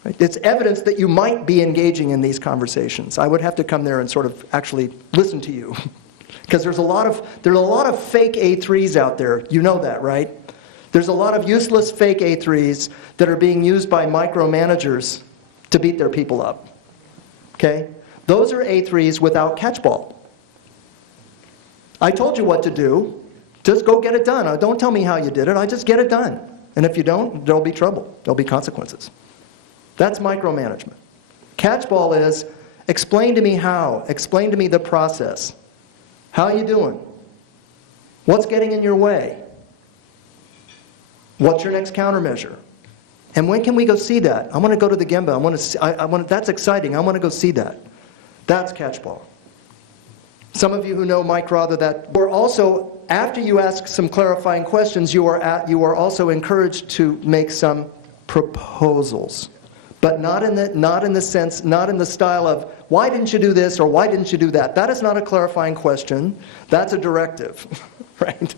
Right? It's evidence that you might be engaging in these conversations. I would have to come there and sort of actually listen to you. Because there's a lot of fake A3s out there. You know that, right? There's a lot of useless fake A3s that are being used by micromanagers to beat their people up. Okay? Those are A3s without catchball. I told you what to do. Just go get it done. Don't tell me how you did it. I just get it done. And if you don't, there'll be trouble. There'll be consequences. That's micromanagement. Catchball is, explain to me how. Explain to me the process. How are you doing? What's getting in your way? What's your next countermeasure? And when can we go see that? I want to go to the Gemba. That's exciting. I want to go see that. That's catchball. Some of you who know Mike Rother, or also, after you ask some clarifying questions, you are also encouraged to make some proposals. But not in the style of, why didn't you do this or why didn't you do that? That is not a clarifying question. That's a directive, right?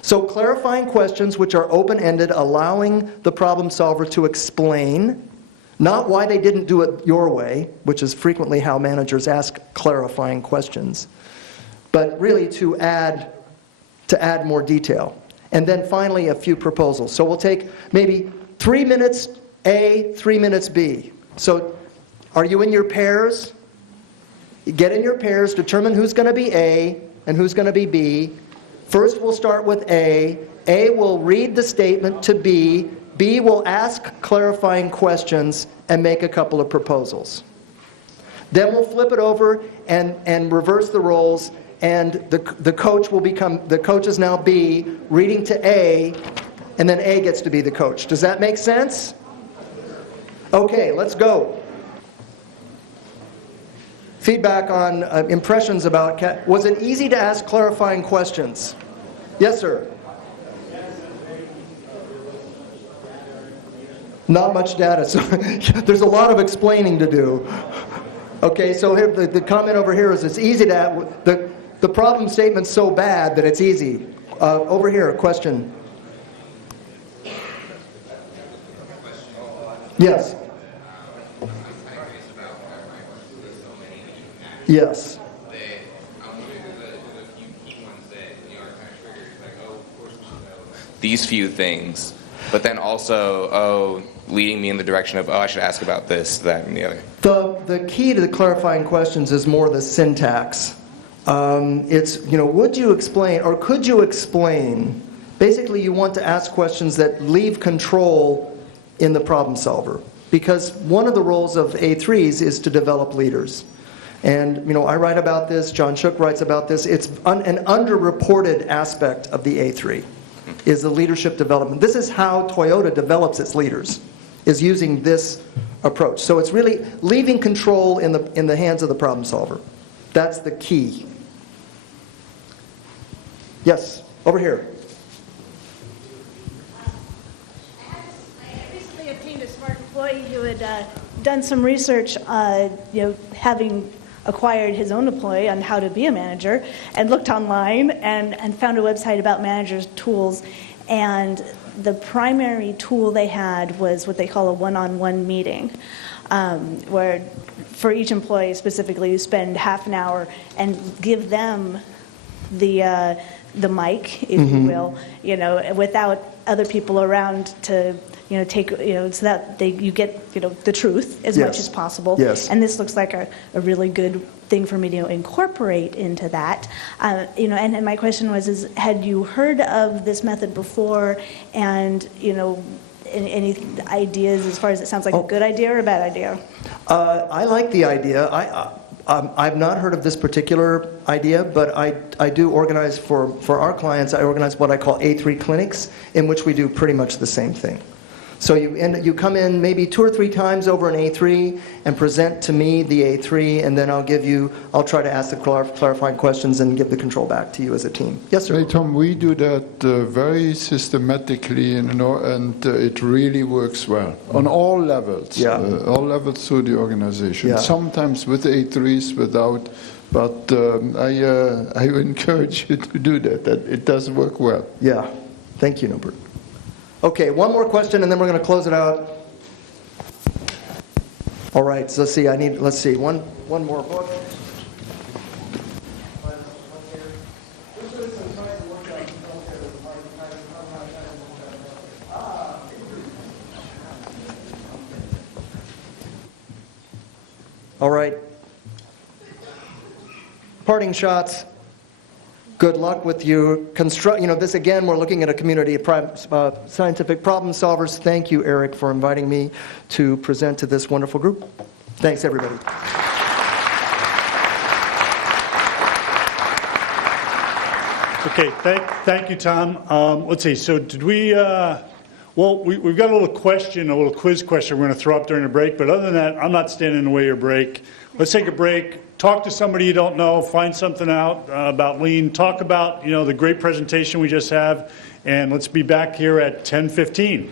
So clarifying questions which are open-ended, allowing the problem solver to explain, not why they didn't do it your way, which is frequently how managers ask clarifying questions, but really to add more detail. And then finally, a few proposals. So we'll take maybe 3 minutes A, 3 minutes B. So are you in your pairs? Get in your pairs, determine who's going to be A and who's going to be B. First, we'll start with A. A will read the statement to B. B will ask clarifying questions and make a couple of proposals. Then we'll flip it over and reverse the roles, and the coach is now B, reading to A, and then A gets to be the coach. Does that make sense? Okay, let's go. Feedback on impressions about was it easy to ask clarifying questions? Yes, sir. Not much data, so there's a lot of explaining to do. Okay, so here, the comment over here is it's easy to, the problem statement's so bad that it's easy. Over here, a question. Yes. Yes. These few things, but then also, leading me in the direction of, I should ask about this, that, and the other. The key to the clarifying questions is more the syntax. It's, would you explain, or could you explain? Basically, you want to ask questions that leave control in the problem solver. Because one of the roles of A3s is to develop leaders. And, I write about this, John Shook writes about this. It's an underreported aspect of the A3, is the leadership development. This is how Toyota develops its leaders, is using this approach. So it's really leaving control in the hands of the problem solver. That's the key. Yes, over here. I recently obtained a smart employee who had done some research, having acquired his own employee on how to be a manager, and looked online and found a website about managers' tools. And the primary tool they had was what they call a one-on-one meeting, where for each employee specifically, you spend half an hour and give them the mic, if you will, without other people around to take, so that you get, the truth as much as possible. Yes. And this looks like a really good thing for me to incorporate into that. And my question was, had you heard of this method before? And, any ideas as far as it sounds like a good idea or a bad idea? I like the idea. I've not heard of this particular idea, but I do organize for our clients. I organize what I call A3 clinics, in which we do pretty much the same thing. So you come in maybe 2 or 3 times over an A3 and present to me the A3, and then I'll try to ask the clarifying questions and give the control back to you as a team. Yes, sir. Hey, Tom, we do that very systematically, and it really works well on all levels. Yeah. All levels through the organization. Yeah. Sometimes with A3s, without, but I encourage you to do that. It does work well. Yeah. Thank you, Norbert. Okay, one more question, and then we're going to close it out. All right, so let's see, one more book. All right. Parting shots. Good luck with your this again, we're looking at a community of scientific problem solvers. Thank you, Eric, for inviting me to present to this wonderful group. Thanks, everybody. Okay, thank you, Tom. Let's see, so did we, we've got a little quiz question we're going to throw up during the break, but other than that, I'm not standing in the way of your break. Let's take a break. Talk to somebody you don't know, find something out about lean, talk about the great presentation we just have, and let's be back here at 10:15.